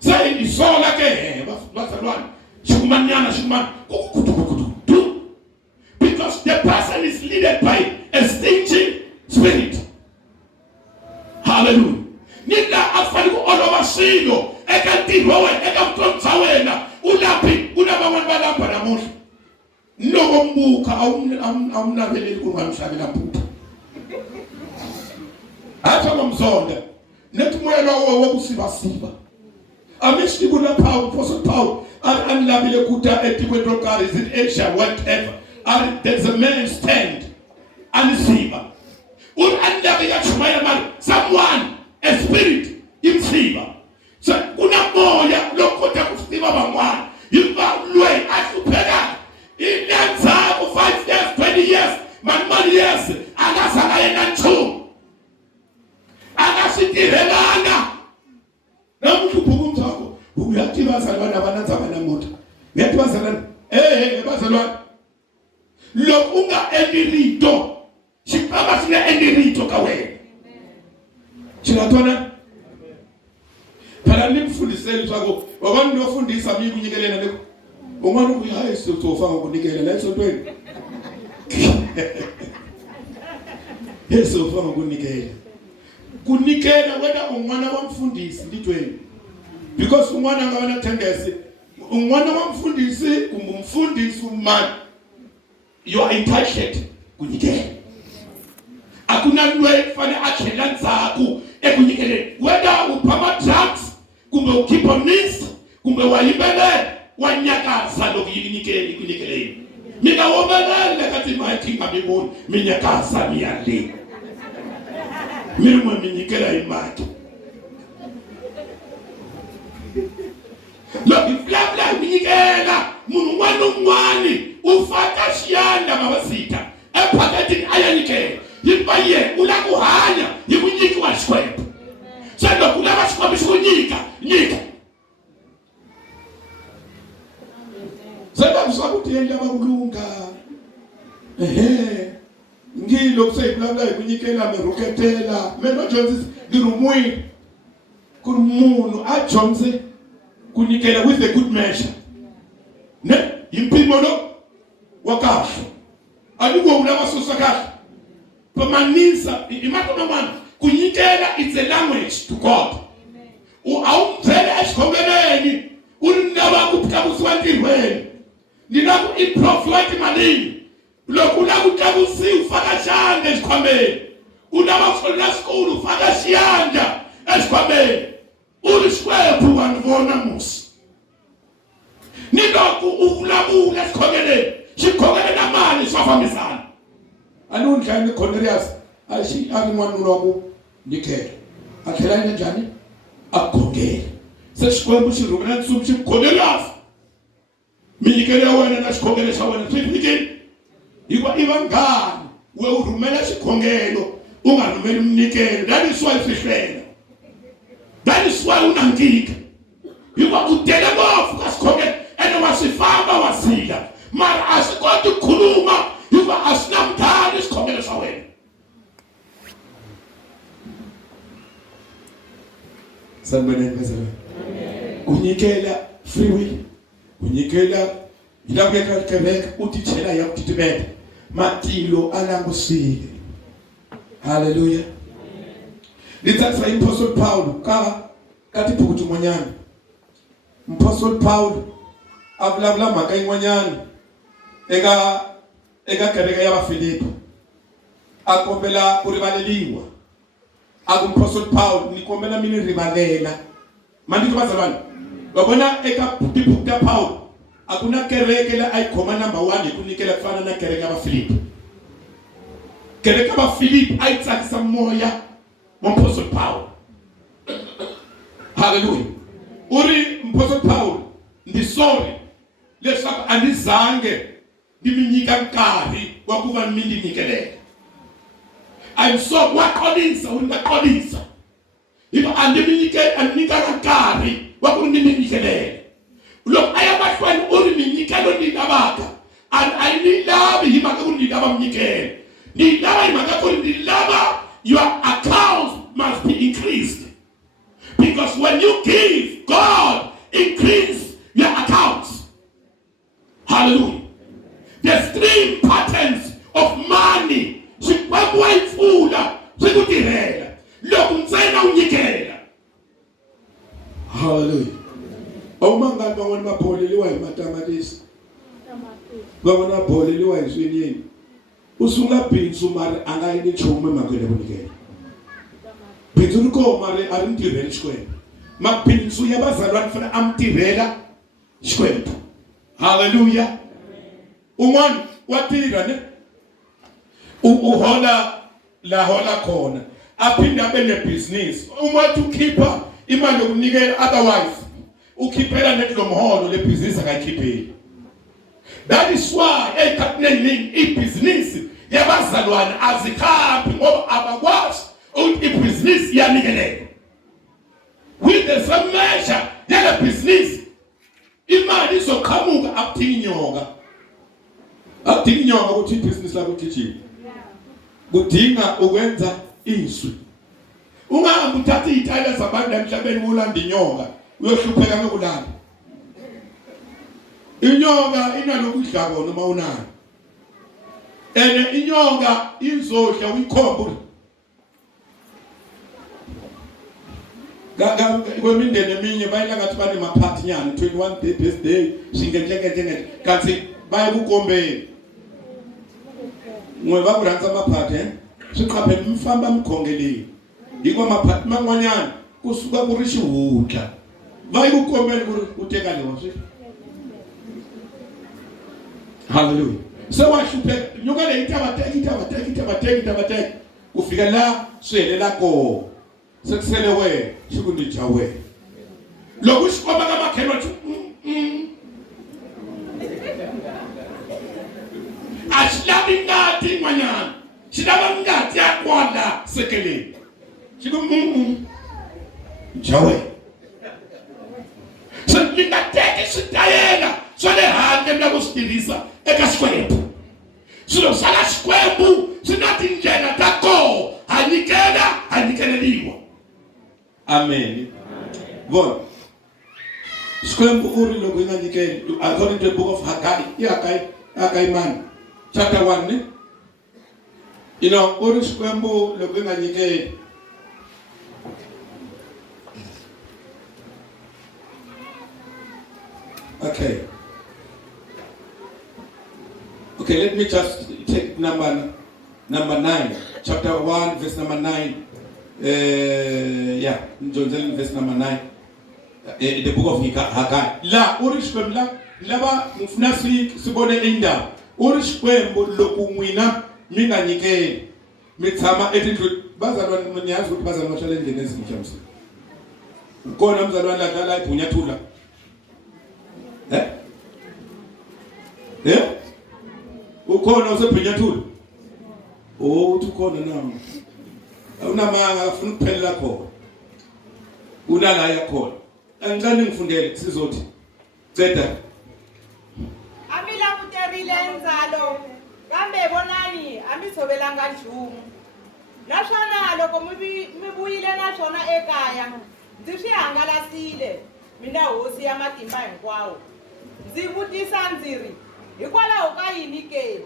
say isola ke bazalwane shumanyana because the person is led by a stingy spirit. Hallelujah. Nila afali ku oloba silo ekantiro we ekamtonza wena ulapi unabawana balapha namuhla nokombuka awunabeleli kungamhlabela mputa Athi ngomzonda nethi moya lowo wokusiba. Amishi kuna Paul, Apostle Paul, anlabile kuta etikwetokari in Asia, whatever. There's a man stand anisiba. Anlabile chumaya mali, someone, a spirit, imsiba. So kuna moya lokota kusiba bangwana. Yiba lwe asupera. Inyanza for 5 years, 20 years, man years, angasala yena nchu. Angashitirelana. Namukubhuku mthako. Uyathi bazalwana abananza banamoto. Uyathi bazalwana. Bazalwana. Lokunga endirito. Shikaba sina endirito kawe. Chinatona. Phela nimfundisele mthako. Wabani nofundisa mimi kunyikelena neko. Umwana uyaye sitofanga ukunikela la esontweni. Yesu ufanga ukunikela. Kunikela wena umwana wamfundisi nditweni. Because umwana ngabana tendency umwana wamfundisi kumumfundisi umani. You are entitled kunikela. Akuna lwe fana akhela nzaku ekunikele. Whether upama drugs kumbe ukipa nis kumbe wayibele wanyakaza lokuyinikele kunikele. Mina wobelele kati mathi ngabiboni minyakaza miyale. Mina minikela imati. Loki flabla minikela munungwani ufaka shiyanda mabasita ephakathi ayanikela. Yibaye ulakuhanya yikunyiki washwepha. Sendo kulaba shwapha shikunyika nyika. Sendo kusakuthi yenda bakulunga. Ngilo kusayibulabula kunyikela meruketela. Meno Jones ngirumwi. Kurumunu ajonze kunyikela with a good measure. Ne impimo lo wakafu. Alikuwa unamasosa kafu. Pamanisa imato mama kunyikela it's a language to God. Awumthele esikhongeleni unaba kuphakuswantirweni. Ndinaku improfite malini. Lokula kutakusi ufaka shanda esikhwameni. Unabafunda school ufaka shiyanda esikhwameni. Ulishwephu wanivona musi. Niloku ukulabula esikhongeleni. Sikhongele namali sifamisana. Anundlani Cornelius ashi angimwanula ku nikela. Akhela njani? Akongela. Sesikwembu shirumana nsumshi Cornelius. Minikela wena na sikhongele shawena sifike. Iba ngani we urumela sikhongelo ungarumela umnikelo. That is why sihlela. That is why unankika. Iba udele ngofu kasikhongela ene wasifamba wasila. Mara asikoti ukukhuluma iba asinamthanda isikhongelo sawena. Sanibonani bazalwane. Unyikela free will. Unyikela ilakeka Quebec uthi thela yakutibela. Matilo alangusile. Hallelujah. Lithatha Apostle Paul kathi phukuthu monyana. Apostle Paul avulabula mhaka yin'wanyana eka kereke ya Filipi. Akombela ku rivaleliwa. Apostle Paul ni kombela mini rivalela. Mandiki bazalwane. Babona eka tibuku ta Paul akuna kereke la ayikhoma number 1 ikunikela kufana na kereke ya Filipi. Kereke ya Filipi ayitsakisa moya wa Apostle Paul. Hallelujah. Uri Apostle Paul ndi sorry leswaku andizange ndiminyika nkarhi wa ku va mindinikelela. I'm so wakolisa ungakolisa. Iba andiminyika nkarhi wa ku mindinikelela. Loko ayabafana uri minyikelo ndinabaka and I nilava himaka ku ndinaba mnyikelo. Ndinaba himaka ku ndinaba your accounts must be increased. Because when you give, God increase your accounts. Hallelujah. There's 3 patterns of money. Sikwabwa ifula, sikutirela. Loku ntsena unyikela. Hallelujah. Awumangani bangona bapholeliwa imatamatisi. Bangona bapholeliwa iswinini. Usunga bhinsu mara angayini chomo emakwele kunikela. Suruko mare arimtirela xikwembu. Mabindzu ya bazalwane fana amtirela xikwembu. Hallelujah. Un'wana wa tirha ne uhola la hola khona aphinde abe nebusiness uma ukhipha imali yokunikela otherwise ukhiphela netlo mholo le business akayikhipheli. That is why ekhathini ibusiness yabazalwane azikhambi ngoba abakwazi ukuthi ibusiness yanikelela. With the same measure yale business imali izoqhamuka akudingi inyoka. Akudingi inyoka ukuthi ibusiness lakho ligijime. Kudinga ukwenza izwi. Ungahambi uthatha izitayela zabantu emhlabeni ulanda inyoka uyohlupheka ngokulanda. Inyoka inalokudla kona uma unayo. Inyoka izodla uyikhomba. Kwemindeni eminye bayila ngathi bane maphathi nyana 21 day birthday singenhleke kanti bayakukombela. Ngoba kuranza amaphathi siqhaphela umfamba amkhongelile. Yiko amaphathi mangwanyana kusuka kurishi hudla. Bayikukombela uteka lewo swi. Hallelujah. So washuphe nyuka le itabateka kufika la swelela ko. Sekusele we shikundija we. Lokhu sikoba kamakhelwa Ashlabi ngati manyana. Shilaba ngati yakwala sekele. Shiku jawe. So lingateke sitayela. So le hande mna kusitirisa eka sikwembu. Silo sala sikwembu sinati njena tako. Hanikeleliwa. Amen. Bon. Sikwembu uri logo inanikeli. According to the book of Haggai man. Chapter 1 ne? You know, uri sikwembu logo inanikeli. Okay. Okay, let me just take number 9. Chapter 1, verse number 9. Verse number 9. The book of Haggai. La urishkwem laba mfunasi sibone inda. Urishkwem loku mwina mina nikeli. Mitsama etindlu bazalwane mnyazi ukuthi bazalwane bashale endlini ezintsha. Ukona umzalwane ladlala ibhunyathula. Ukhona usebhunyathula. Uthi ukhona nami. Awunamanga afuna ukuphelela khona. Unala yakhona. Angicane ngifundele sizothi. Ceda. Amila kuterile enzalo. Kambe bonani amisobelanga njumu. Nashona loko mibuyile nashona ekaya. Ndzi swi hangalasile. Mina hosi ya matimba hinkwawo. Ndzi vutisa ndziri hikwalaho ka yini ke?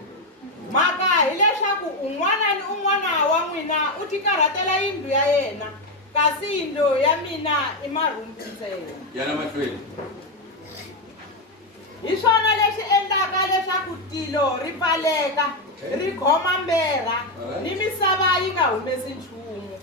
Maka hileswaku un'wana ni un'wana wa n'wina u tikarhatela yindlu ya yena kasi yindlu ya mina i marhumbu ntsena. Yana mahlweni. Hi swona leswi endlaka leswaku tilo ri pfaleka ri khoma mbera ni misava yi nga humesi nchumu.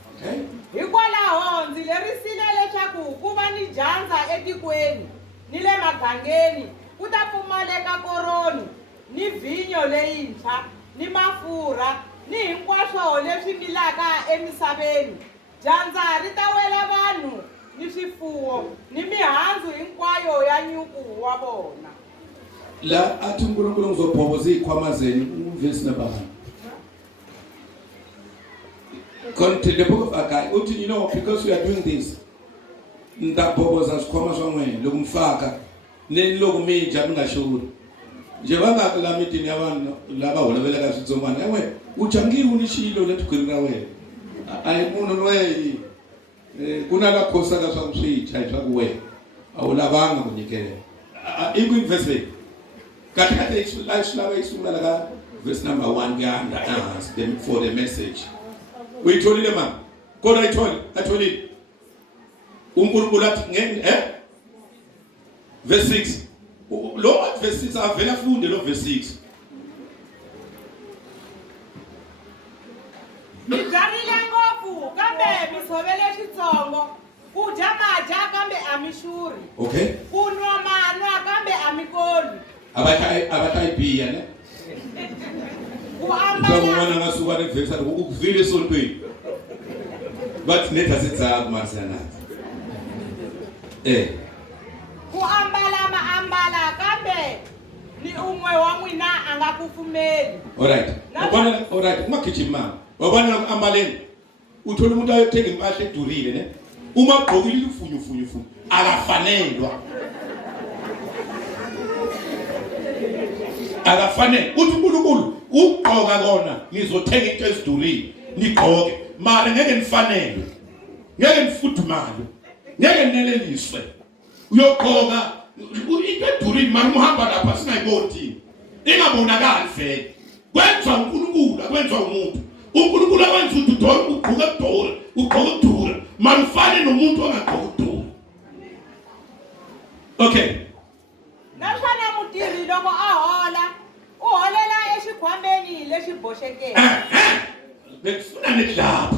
Hikwalaho ndzi lerisile leswaku ku va ni dyandza etikweni ni le magangeni ku ta pfumaleka koroni ni vinyo leyintshwa ni mafurha ni hinkwaswo leswi milaka emisaveni. Dyandza ri ta wela vanhu ni swifuwo ni mihandzu hinkwayo ya nyuku wa vona. La athi uNkulunkulu ngizobhoboza izikhwama zenu verse number 1. Continue the book of Haggai. You know, because we are doing this, ndabhoboza isikhwama swan'wena loko mfaka ni loko mi dya mi nga xuri. Njevanga la mitini ya vanhu lava holovelaka switsongwana ewe u changiwa ni xilo le tikhwini ra wena. A hi munhu loyi ku na la khosaka swa ku swi dya hi swa ku wena a wu lavanga ku nyikela. I ku verse kahle swi sungula ka verse number 1 kuya for the message. Uyitholile mama? Kodwa ayitholile. uNkulunkulu athi verse 6. Lo verse 6 avela funde lo verse 6. Mijarile ngofu kambe tshovele xitsongo ku dya madya kambe a mi xurhi Okay. ku nwa manwa kambe a mi koli Abatayibhiya ne? ku Ngoba ambala umwana ngasuka nevekisa ukuvile esontweni. Bathi netha sitsaku marisanathi. ku ambala maambala kambe ni un'we wa n'wina a nga ku pfumeli Alright. Wabona alright, ungagijimi mama. Wabona lokuambaleni. Uthola umuntu ayothenga impahla edurile ne? Uma ugqokile ifunyu akafanelwa. Akafanele uthi uNkulunkulu ugqoka kona ngizothenga into ezidurile nigqoke mara ngeke nifanele. Ngeke nifudumale. Ngeke nineleliswe. Uyogqoka into edurile mara umhamba lapha singayiboni. Ingabonakali vele. Kwenza uNkulunkulu akwenza umuntu. uNkulunkulu akwenza ukuthi udora ugqoka udora, ugqoka udura. Manifane nomuntu ongagqoka udura. Okay. naswona mutirhi loko a hola u holela exikhwameni lexi boxekeke Bekufuna nedlapha.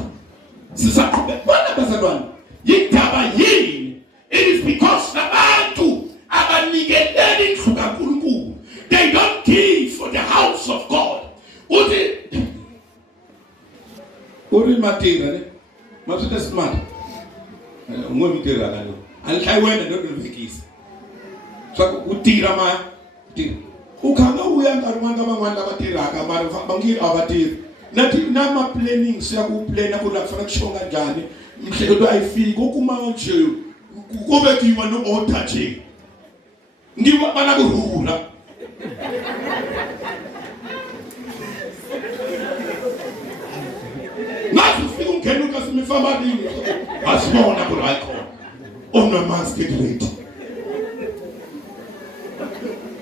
Sisaqhubeka bazalwane. Yindaba yini? It is because abantu abanikelela indlu kaNkulunkulu. They don't give for the house of God. Uri matira ne? Masita smart. Ngoba mitira ngalo. Alihlayi wena ndodovekisa. So utira ma tira. Ukhanga uya nkarhi wanga van'wana lava tirhaka mara vangi avatiri. Na ma planning siya ku plana ku la kufana kushonga njani. Mhleketo ayifiki ukuma nje. Kubekiwa no order nje. Ngiwa bana kurhula. Nathi ufika ungena ukasifamba dini. Asibona ku right khona. Ona must get ready.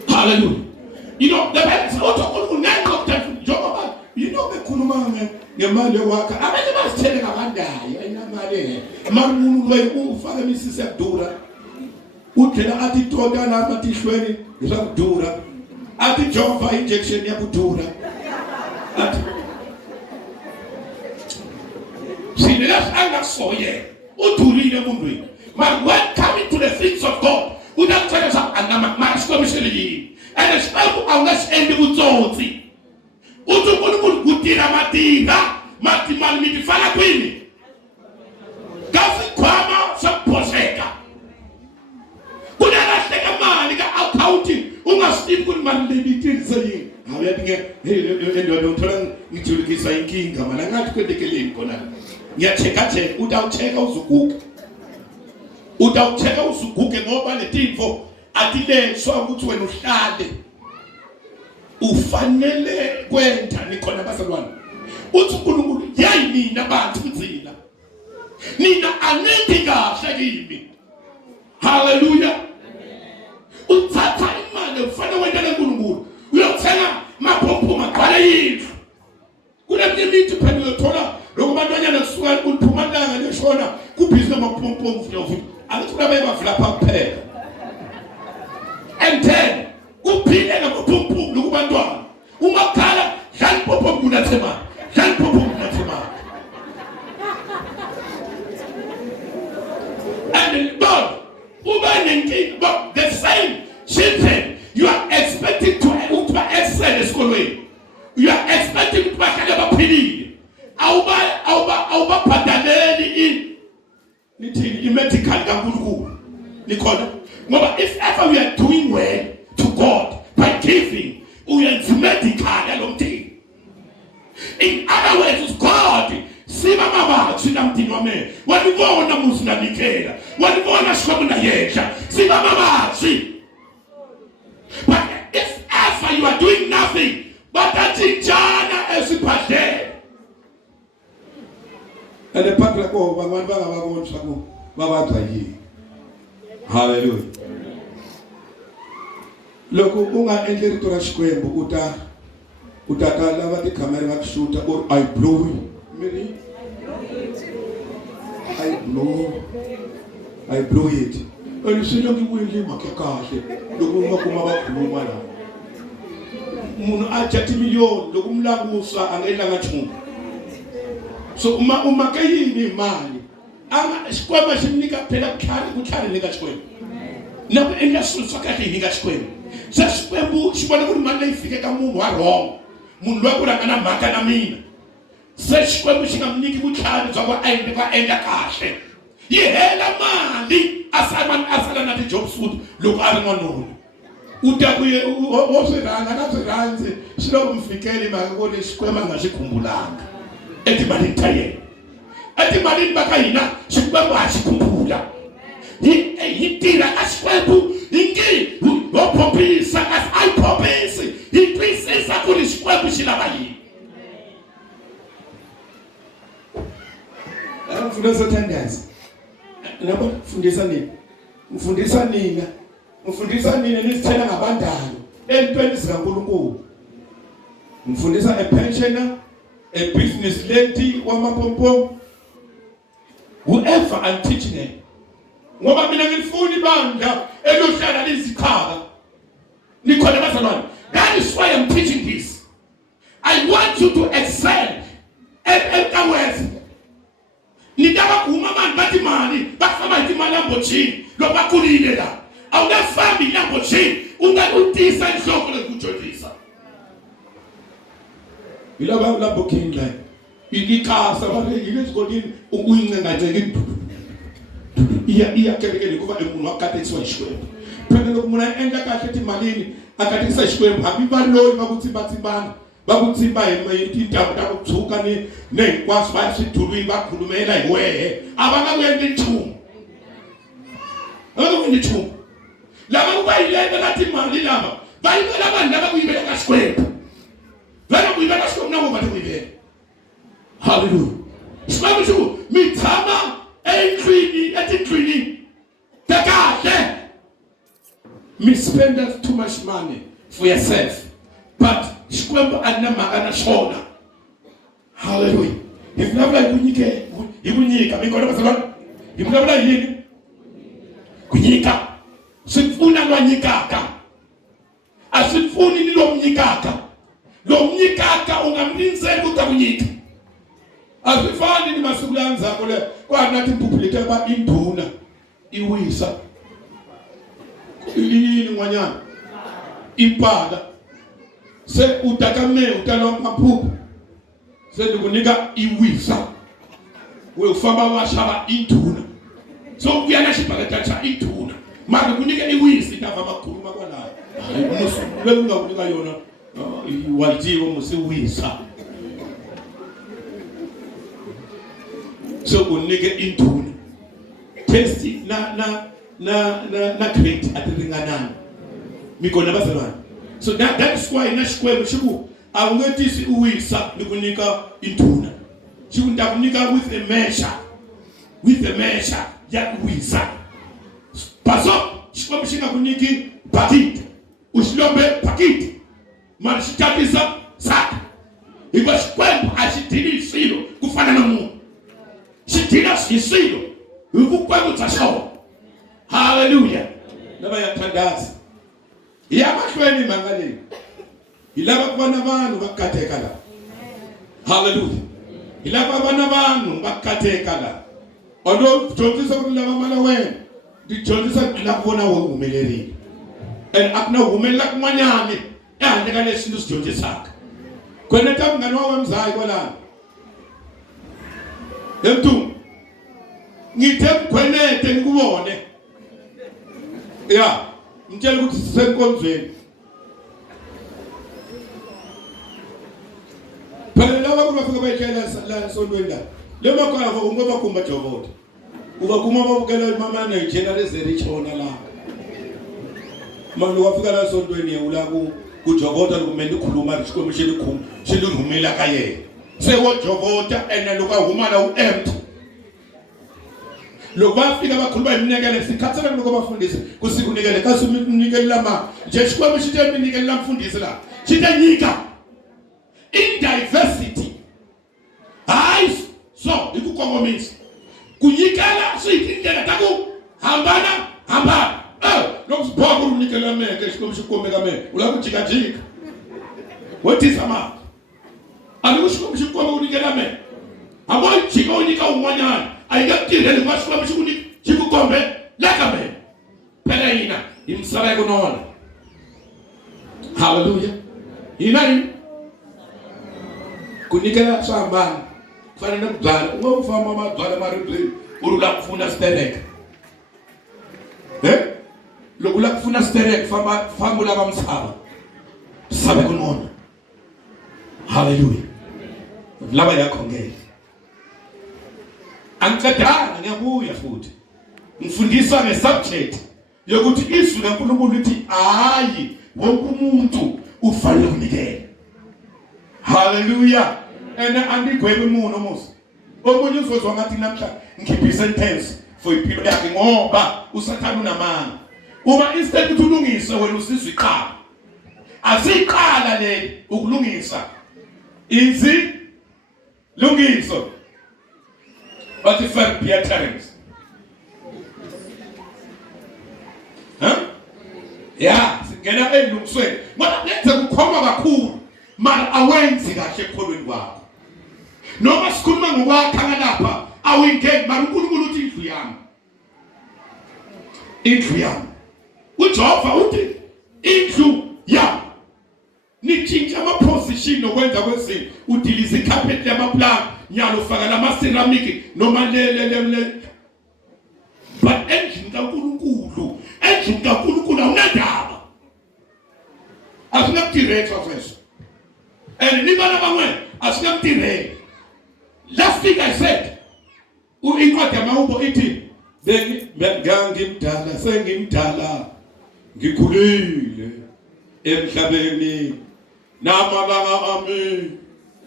Hallelujah. You know, the Bible says, you know, bekhuluma ngemali wakhe abanye basithele ngabandayi ayinamali marumulu ufaka imisisi yakudura uthela athi tota lapha tihlweni izakudura athi jova injection yakudura athi sinelas angasoye udurile emundweni but when coming to the things of God udakuthela sa anama masikomisheli and especially awungasiendi kutsotsi uthi uNkulunkulu kudira matinga matimali mitifana kwini ngasikhwama sokuphoseka kunalahleka mali ka account ungasitipi kuti mali lebitirisa yini awuyathi ngendoda uthola ngijulukisa inkinga mana ngathi kwendekeleni khona ngiyacheka utawucheka uzuguke ngoba letinfo atileswa ukuthi wena uhlale ufanele kwenta nikhona bazalwane uthi uNkulunkulu yayi mina bantu mzila nina anethi kahle kimi haleluya uthatha imali ufanele wena leNkulunkulu uyothenga maphopho magcwala yindlu kuleminye imithi phela uyothola lokho bantwanyana kusuka kuphuma langa leshona kubhizi amaphopho mfulofu akuthi kulabe bavula pha kuphela and then kuphile ngaphuphu lokubantwana umakhala dlala iphupho kunathema and God uba the same children you are expecting to excel esikolweni you are expecting to bahlale baphilile awuba bhadaleli nithi imedical kaNkulunkulu nikhona ngoba if ever we are doing well to God by giving uyenza medical alomthini in other words God siba mabathi namdini wame walibona muzi nanikela walibona shobuna yesha siba mabathi but if ever you are doing nothing but atijana esiphathe and patra ko bangwana bangababona sako babadla yini hallelujah loko ungaendli rito ra Xikwembu utata lava tikhamera va kushuta or I blow miri I blow it sino ngiwile makakahle loko umakuma bakhuluma la munhu a jati million loko umlangusa angendla ngachumu so uma ke yini imali xikwembu xi nyika phela vutlhari le ka xikwembu na ku endla swilo swa kahle hi nyika xikwembu se xikwembu xi vona ku ri mali leyi fike ka munhu wa wrong munhu loyi ku ranga na mhaka na mina se xikwembu xi nga mi nyiki vutlhari bya ku va endla kahle yi hela mali a sala na ti-job suit loko a ri n'wanuna u ta ku wo swi rhandza ka swi rhandzi swi lo mi fikeli mhaka ku ri xikwembu a nga xi khumbulanga etimalini ta yena etimalini va ka hina xikwembu a xi khumbula hi tirha ka xikwembu hi nge ho phopisa kasi a yi phopisi hi twisisa ku ri xikwembu xi lava yini mfundisa tenders nabo fundisa nini mfundisa nina nisithela ngabandalo entweni zikaNkulunkulu mfundisa a pensioner a business lady wamapompom whoever I'm teaching them ngoba mina ngifuni bandla elohlala lizikhaba nikhona bazalwane that is why I'm teaching this I want you to excel emkawezi nitaka kuma mani bathi mali bafama imali yambotshini lobakhulile la awunafambi yambotshini ungakutisa inhloko lekujolisa ilaba lapho king line ikikasa bathi yilesigodini uyincenganceke iya kelekele kuba umuntu wakathekiswa xikwembu phela loko munhu endla kahle timalini akathekisa xikwembu hambi va loyi va ku tsimbana va ku tsimba hi tintambu ta ku tshuka ni hinkwaswo va swidulwini va khulumela hi wehe a va nga ku endli nchumu lava ku va yivela timali lava va yivela vanhu lava ku yivela ka xikwembu vana ku yivela xikwembu na vo va ti ku yivela halleluya xikwembu xi ku mi tshama etindlwini ta kahle mi spend too much money for yourself but xikwembu a ri na mhaka na swona halleluya hi vulavula hi ku nyika mi kona vasalwana hi vulavula hi yini ku nyika swi pfuna lowa nyikaka a swi pfuni ni lowu nyikaka u nga mi rindzeli ku ta ku nyika a swi fani ni masiku lawa ndzhaku le ku ha ri na timpuphu leti va i ndhuna i wisa i yini n'wanyana i mpala se u ta ka mehe u ta lava maphuphu se ni ku nyika i wisa u famba wa xava i ndhuna so u vuya na xibaketa xa i ndhuna mara ku nyika i wisi ta famba khuluma kwalaho loyi u nga ku nyika yona wa jiva musi wisa so ku nyike i ndhuna testi na crate a ti ringananga mi kona vasalwana so that is why na xikwembu xi ku a wu nge tisi u wisa ni ku nyika i ndhuna xi ku ni ta ku nyika with a measure ya ku wisa baso xikwembu xi nga ku nyiki bakiti u xi lombe bakiti mara xi tatisa saka hikuva xikwembu a xi dili hi swilo ku fana na munhu xi dila hi swilo hi vukwembu bya xona halleluya lava ya thandasi hi ya mahlweni mhanga leyi hi lava ku va na vanhu va katheka laha halleluya hi lava va na vanhu va katheka laha ono dyondzisa ku lava mala wena ti dyondzisa la ku vona wehe humelerile and a ku na humelela kun'wanyani ehandle ka leswi ndzi swi dyondzisaka khweneta munghana wa wena mzayi kwalano emtu ngithe mkhwenete ni ku vone ya mtshela ukuthi sisenkonzweni phela lava ku bafika bayitshela la esontweni la le makhaya va kumba jovota u va kuma va vukela mama na yichela rezeri chona la manje wafika la esontweni u la ku jovota kumbe ni khuluma ri xikwembu xi ni rhumela ka yena se wo jovota ene loko a huma la u empty loko va fika va khuluma hi minekele sikhatsela loko va fundisa ku siku nikele kasi mi nikelela ma je xikwembu xi te mi nikelela mfundhisi la xi te nyika in diversity hayi so hi ku kongomisa ku nyikela swi tindlela ta ku hambana loko swi boha ku ri nikelela meke xikwembu xi komeka mehe u lava ku jikajika wo tisa mali a loko xikwembu xi kombe ku nikelela mehe a vo jika u nyika un'wanyana ayikatirheli n'waswikwembu xi ku kombe le ka mina phela hina hi misava ku nona. Haleluya. Hina hi ku nyikela swa hambana ku fana na ku byala. U nga ku famba ma byala maribyeni u ri u lava ku pfuna sitereka. Loko u lava ku pfuna sitereka famba u lava misava ku nona. Haleluya. Lava ya khongela. Angicedanga ngiyabuya futhi ngifundisa nge-subject yokuthi izwi kaNkulunkulu lithi hayi wonke umuntu ufanele ukunikela. Haleluya. Andigwebi umuntu omusa. Omunye uzozwa ngathi namhla ngikhiphe sentence for impilo yakhe ngoba usathana unamanga. Uma instead ukuthi ulungise wena usizwe iqala. Asiqala le ukulungisa. Lungiso. But if I be terms. Yeah, singena elungisweni. Mana lenze kukhoma kakhulu. Mara awenzi kahle ekholweni kwakho. Noma sikhuluma ngokwakha ngalapha, awungeni mara uNkulunkulu uthi indlu yami. Indlu yami. uJehova uthi indlu yami. Nitshintsha ama-position okwenza kwezinto. Udiliza icarpet yamaplanka, nyalo ufaka lama-ceramic noma le. But endlini kaNkulunkulu awunandaba. Asinakutirheli safeso. And nibana bamwe asinakutirheli. Last week I said, incwadi yamaHubo ithi ngangimdala sengimdala ngikhulile emhlabeni namabanga ami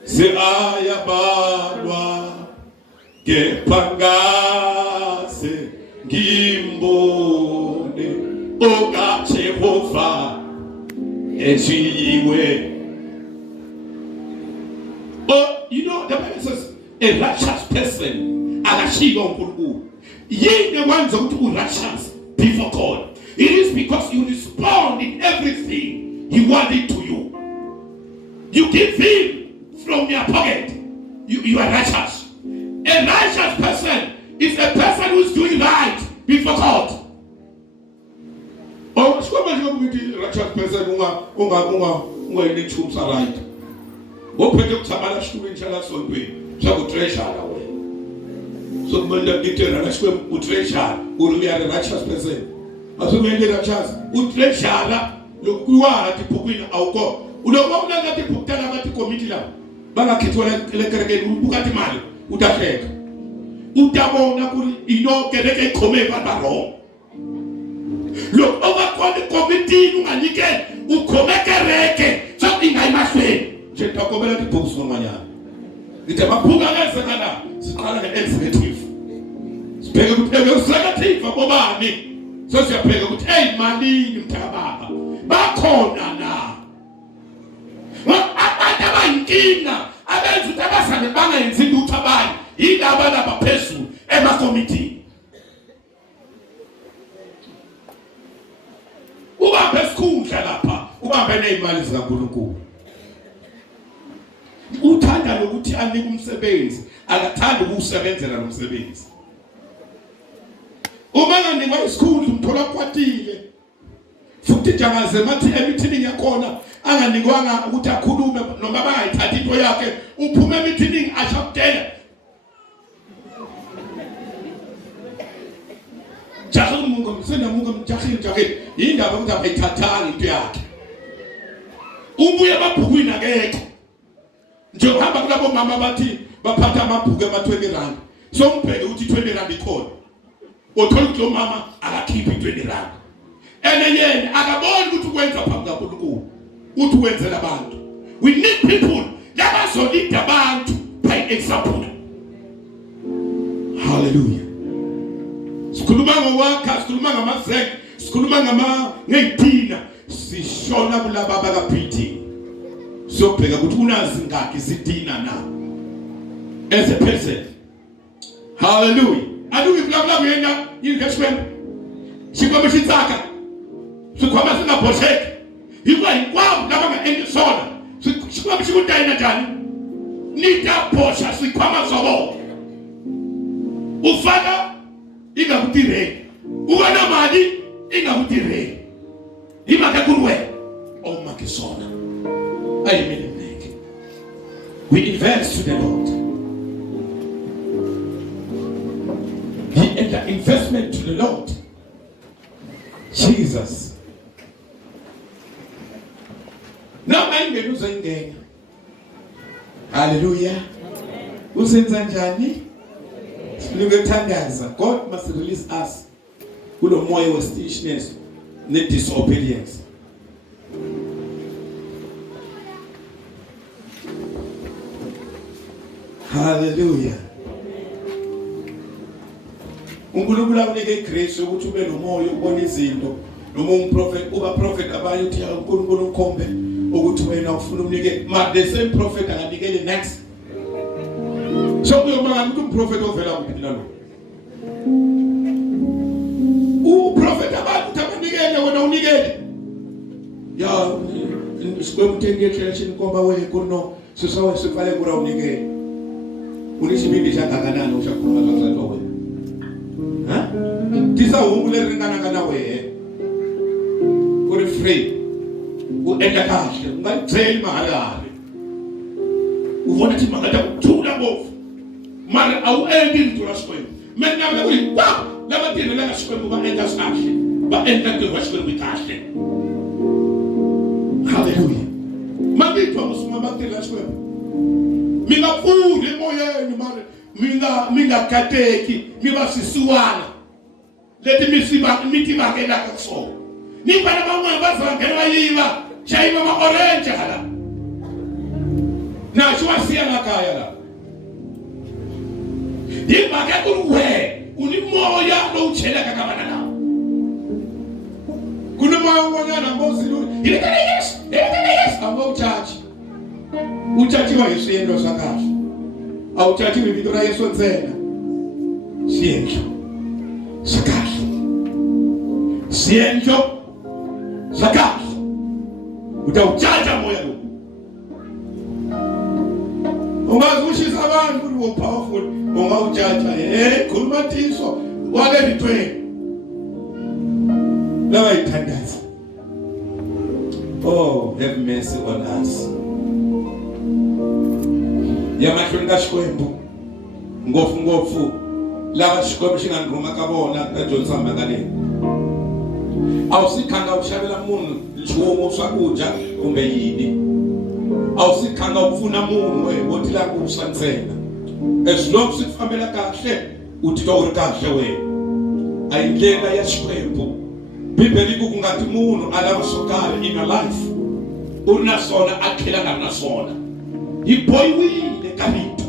seayabalwa kepha ngase ngimbone okaJehova eshiyiwe. Oh, you know the Bible says a righteous person akashilo uNkulunkulu. Yini wenza ukuthi righteous before God? It is because you respond in everything He wanted to you. You give Him from your pocket. You are righteous. A righteous person is a person who is doing right before God. Oh, righteous person unga yini chumsa right. Wophethe ukuthamala shukweni njalo sontweni sakutreasure wena. So kumele ngitshela nashwe utreasure uri a righteous person. Asumele righteous utreasure lokuwa tiphukwini awukho. Ulokubona ngathi iphukutela ngathi committee la. Bangakhethwa le kerekeni ubukati imali utahleka. Utabona kuri inokereke ikhome baro. Lokho bakhona committee unganike ukhomekereke so ingayimasweni. Je takobela tiphukuso ngomanyana. Ngithe baphuka ngesekala siqala nge-executive. Sibheke ukuthi executive abobani. So siyabheka ukuthi hey malini mthakababa. Bakhona na. Abantu abayinkinga abenza ukuthi abasane bangayenzi lutho abanye yilaba laba phezulu emakomiti. Ubambe isikhundla lapha, ubambe nezimali zikaNkulunkulu. Uthanda lokuthi anike umsebenzi, akathanda ukusebenzela lo msebenzi. Uma nganikwa isikhundla umthola kwatile. Futhi jangaze mathi emithini yakhona anganikwanga ukuthi akhulume noma bangayithatha into yakhe uphume emithini ashakutela. Jahle umuntu senamuka mjahle indaba ukuthi abayithathanga into yakhe. Ubuye babhukwini akekho. Njengoba kulabo mama bathi baphatha amabhuku ama-20 rand. So umbheke ukuthi 20 rand ikhona. Uthola ukuthi lo mama akakhiphi 20 rand. Yena akaboni ukuthi ukwenza phambi kaNkulunkulu. Uthi wenzela abantu. We need people labazolida abantu by example. Hallelujah. Sikhuluma ngokwakha, sikhuluma ngamazenge, sikhuluma ngey'tina, sishona kulaba bakaBT. Sobheka ukuthi unazi ngakhi isitina na. As a person. Hallelujah. Bla kuyena investment. Sikwama sitsaka. Sikwama singabosheki. Hikwabo laba nga-endisola. Sikwama sikudayina njani. Nita bosha sikwama zobo. ufaka ingakutirheli, uva na mali ingakutirheli, hi mhaka ku ri wena u maki swona. A hi mili milenge. We invest to the Lord. He endla investment to the Lord. Jesus. Now ingene uzongena. Hallelujah. Usenza njani? Sinokuthandaza. God must release us kulo moya westishness ne disobedience. Hallelujah. uNkulunkulu akunike igrace ukuthi ube nomoya ubona izinto, noma umprofeti uba prophet abanye uthi uNkulunkulu ukhombe ukuthi wena ufuna umnike, but the same prophet akanikele next. So kuyomanga ukuthi umprofeti ovela kuphi nalo. Uprofeti abantu uthi abanikele wena unikele. Ya sikwemthenge church inkomba wena no sisawe sifale kura unikele. Unisibindi shakakanana ushakhuluma kakhulu wena. Ha? Tisa ungule ringana kana wehe. Uri free. Uenda kahle, ungayitheli mahalale. Uvona ukuthi mangada ukuthula ngofu. Mara awuendi lithola sikwembu. Mina ngabe wa laba thina la sikwembu ba enda kahle. Ba enda ke wasikwembu kahle. Hallelujah. Mangitwa musuma bathina sikwembu. Mina pfude emoyeni mara minga kateki miba sisiwana. Leti miti bakela kaso. Ni bana bamwe bazangena bayiba chayiba ma orange hala. Na shwasiya nakaya la. Yimake kuwe unimoya lo uchela kakabana na. Kuna mawanya na mbozi lu. Ile yes. Amo chachi. Uchachi wa Yesu yendo sakashi. Au chachi vitora Yesu nzena. Sienjo. Sakashi. Sienjo. Sakashi. Utauchacha moyo lu. Ungazushiza abantu uri wo powerful. Ungauchacha. Kulumatiso. Wale ritwe. Lawa itandaza. Oh, have mercy on us. Yamahlonga xikwembu ngopfu lava xikwembu xi nga ndruma ka vona ta dyondzisa mhaka leyi. A wu sikhanga u xavela munhu nchumu swakudya kumbe yini. A wu sikhanga u pfuna munhu wo ti langusa ntsena. As long swi fambela kahle u titwa u ri kahle wena. A hi ndlela ya xikwembu. Bibele ku nga ti munhu a lava swo karhi in your life u ri na swona a tlhela nga ri na swona. Hi bohiwile ka rito.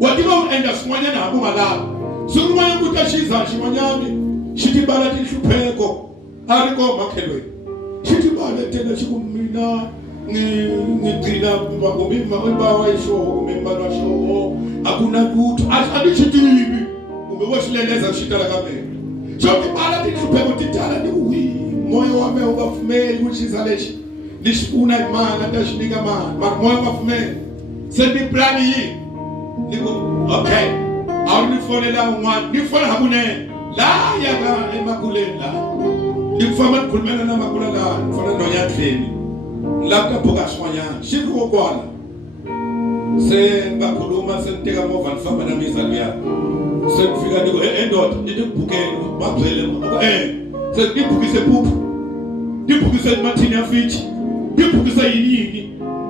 Wa tiva u endla swin'wanyana hambi u nga lavi. Swin'wanyana ku ta xiza xin'wanyani xi ti bala tinhlupheko a ri kona makhelweni. Xi ti bala tena xi ku mina ni gcina kumbe mbawa hi xoho kumbe mbala wa xoho a ku na lutho a ni xi tivi kumbe vo xi leleza xi tala ka mina. So ti bala tinhlupheko ti tala ni moya wa mina u nga pfumeli ku xiza lexi ni xi pfuna hi mani ta xi nyika mani mara moya u nga pfumeli. Se ni plan yi ni ku okay a wu ni fonela un'wana ni fona hakunene la ya ka emakuleni la ni ku famba ni khulumela na makula la ni fona nhonya tlheni la ka buka swin'wanyana xi ri wo kwana se ni nga khuluma se ni teka movha ni famba na mizalo ya se ni fika ni ku ndoda ni bukeni va byele se ni bukise pupu ni bukise mathini ya fichi ni bukise yini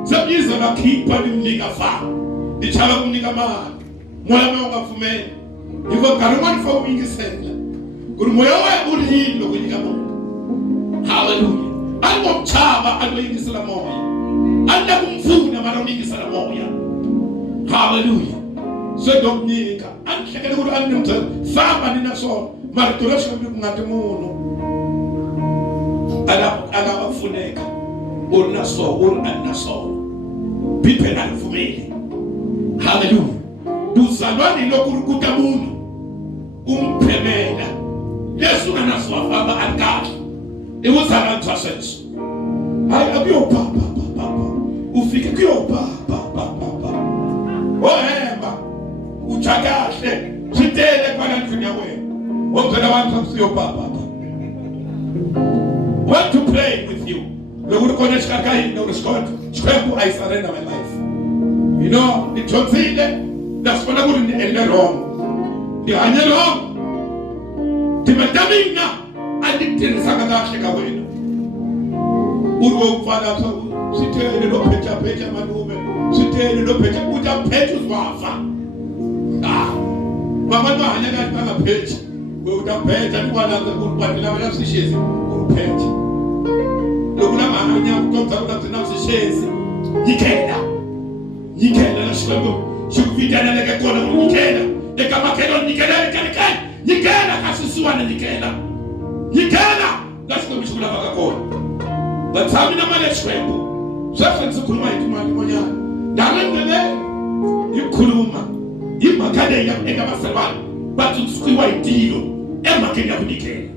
Zabiza na kipa ni mnika fa. Ni chala kumnika mali. Moya me unga fumeni. Hivyo karumani fa umingi senda. Kuri moya we uli hilo kunika mungu. Hallelujah. Alwa mchaba alwa ingi sala moya. Alwa kumfuna mara umingi sala moya. Hallelujah. So don't nika. Anshakele kuri andi mta. Fama nina so. Mara tulosha mngate munu. Ala wafuneka. Urna so, urna so. Pipe na lufumeli. Hallelujah. Duzalwani no kurukuta munu. Umpemela. Yesu anaswa faba alkaki. It was an antasense. I have your papa. Ufike kyo papa. Ohemba. Uchakashe. Chitele kwa endlini ya wena. Wongena abantu akusiyo baba. Want to pray with you. Lokuthi khona esikhakhayini nokusikhona. Sikhwephu I surrender my life. You know, nithotsile nasifuna ukuthi ni-ende wrong. Ndihanye wrong. Ndimadamina anditirhisanga kahle ka wena. Uri wokufana sithele lophetha malume. Sithele lophetha ukuthi aphethe uzwafa. Abantu bahanya kahle bangaphethe. Utaphetha nikwalanza ukuthi bantu laba basishezi uphethe. Lokulama nyakutomza ukuthi nasishezi. Yikela lashilo. Shukvidana leke kona yikela. Eka makelo nikela lekele. Yikela kasisuwana yikela. Yikela lashilo bishula bakakona. Bathami namale shwembu. Sasa nisikhuluma itimali monyana. Ndarendele ikhuluma. Imakade engabaselwana. Bathi usikhwiwa idilo emakeni yakunikela.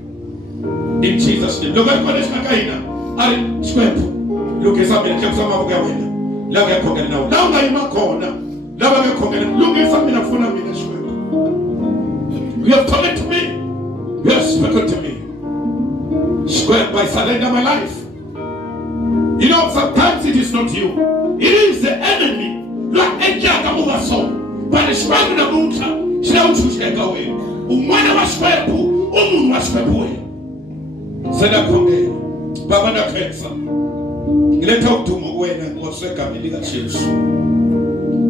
In Jesus name. Lokho khona esikakayina ari shwembu. Lokesa mina njekusama ukuyawena. La ngakhongela nawo. La ungayima khona. La bangakhongela. Lungisa mina kufuna mina shwembu. You have talked to me. You have spoken to me. Shwembu, I surrender my life. You know, sometimes it is not you. It is the enemy. Like Ejaka Mugaso. But the Shwembu na Muta. Shwembu away. Umwana wa shwembu. Umuntu wa shwembu. Sada konge. Baba na kretsa. Ngileta utumo wena ngosweka miliga Yesu.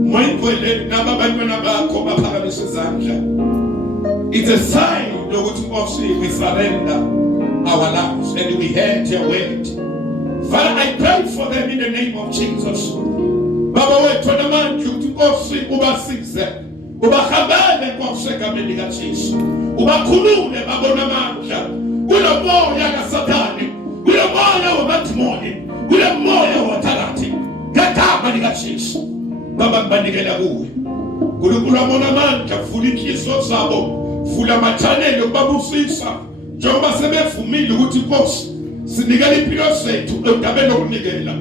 Mwenkwele na babanywana bakho baphakamise izandla. It's a sign lokuthi we surrender our lives and we heard your word. Father, I pray for them in the name of Jesus. Baba wethu namanje ukuthi ubasize. Ubahambele ngosweka miliga Yesu. Ubakhulume babona amandla. Kulo moya kaSathane. Kulo moya wabathimoni. Kule moya wathalathi ngegama lika Jesu baba ngibandikela kuwe uNkulunkulu wabona amandla vula inhliziyo zabo vula amathanele ukubabusisa njengoba sebevumile ukuthi Nkosi sinikele impilo zethu endabeni okunikela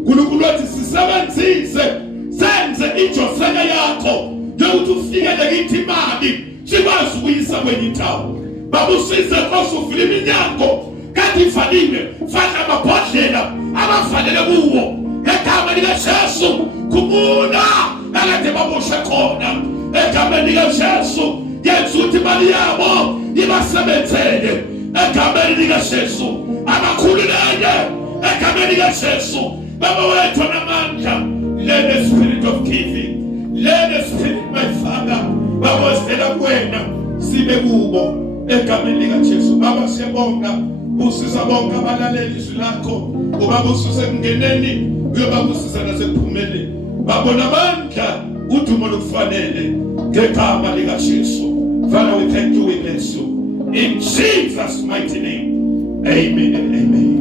uNkulunkulu wathi sisebenzise senze ijosele yakho yokuthi ufikele kithi imali sikwazi ukuyisa kwenye indawo babusise Nkosi uvule iminyango kanti ifanele faka amabhodlela abafanele kuwo ngegama lika Jesu kumuna alade baboshe khona egama lika Jesu yenza ukuthi imali yabo ibasebenzele egama lika Jesu abakhululeke egama lika Jesu baba wethu namandla let the spirit of giving let the spirit my father baba sitela kwena sibe kubo egama lika Jesu baba siyabonga busisa bonke abalaleli izwi lakho ubabusise kungeneni uyobabusisa nasekuphumeni babona amandla udumo lokufanele ngegama lika Jesu. Father, we thank you, we bless you in Jesus mighty name. Amen and amen.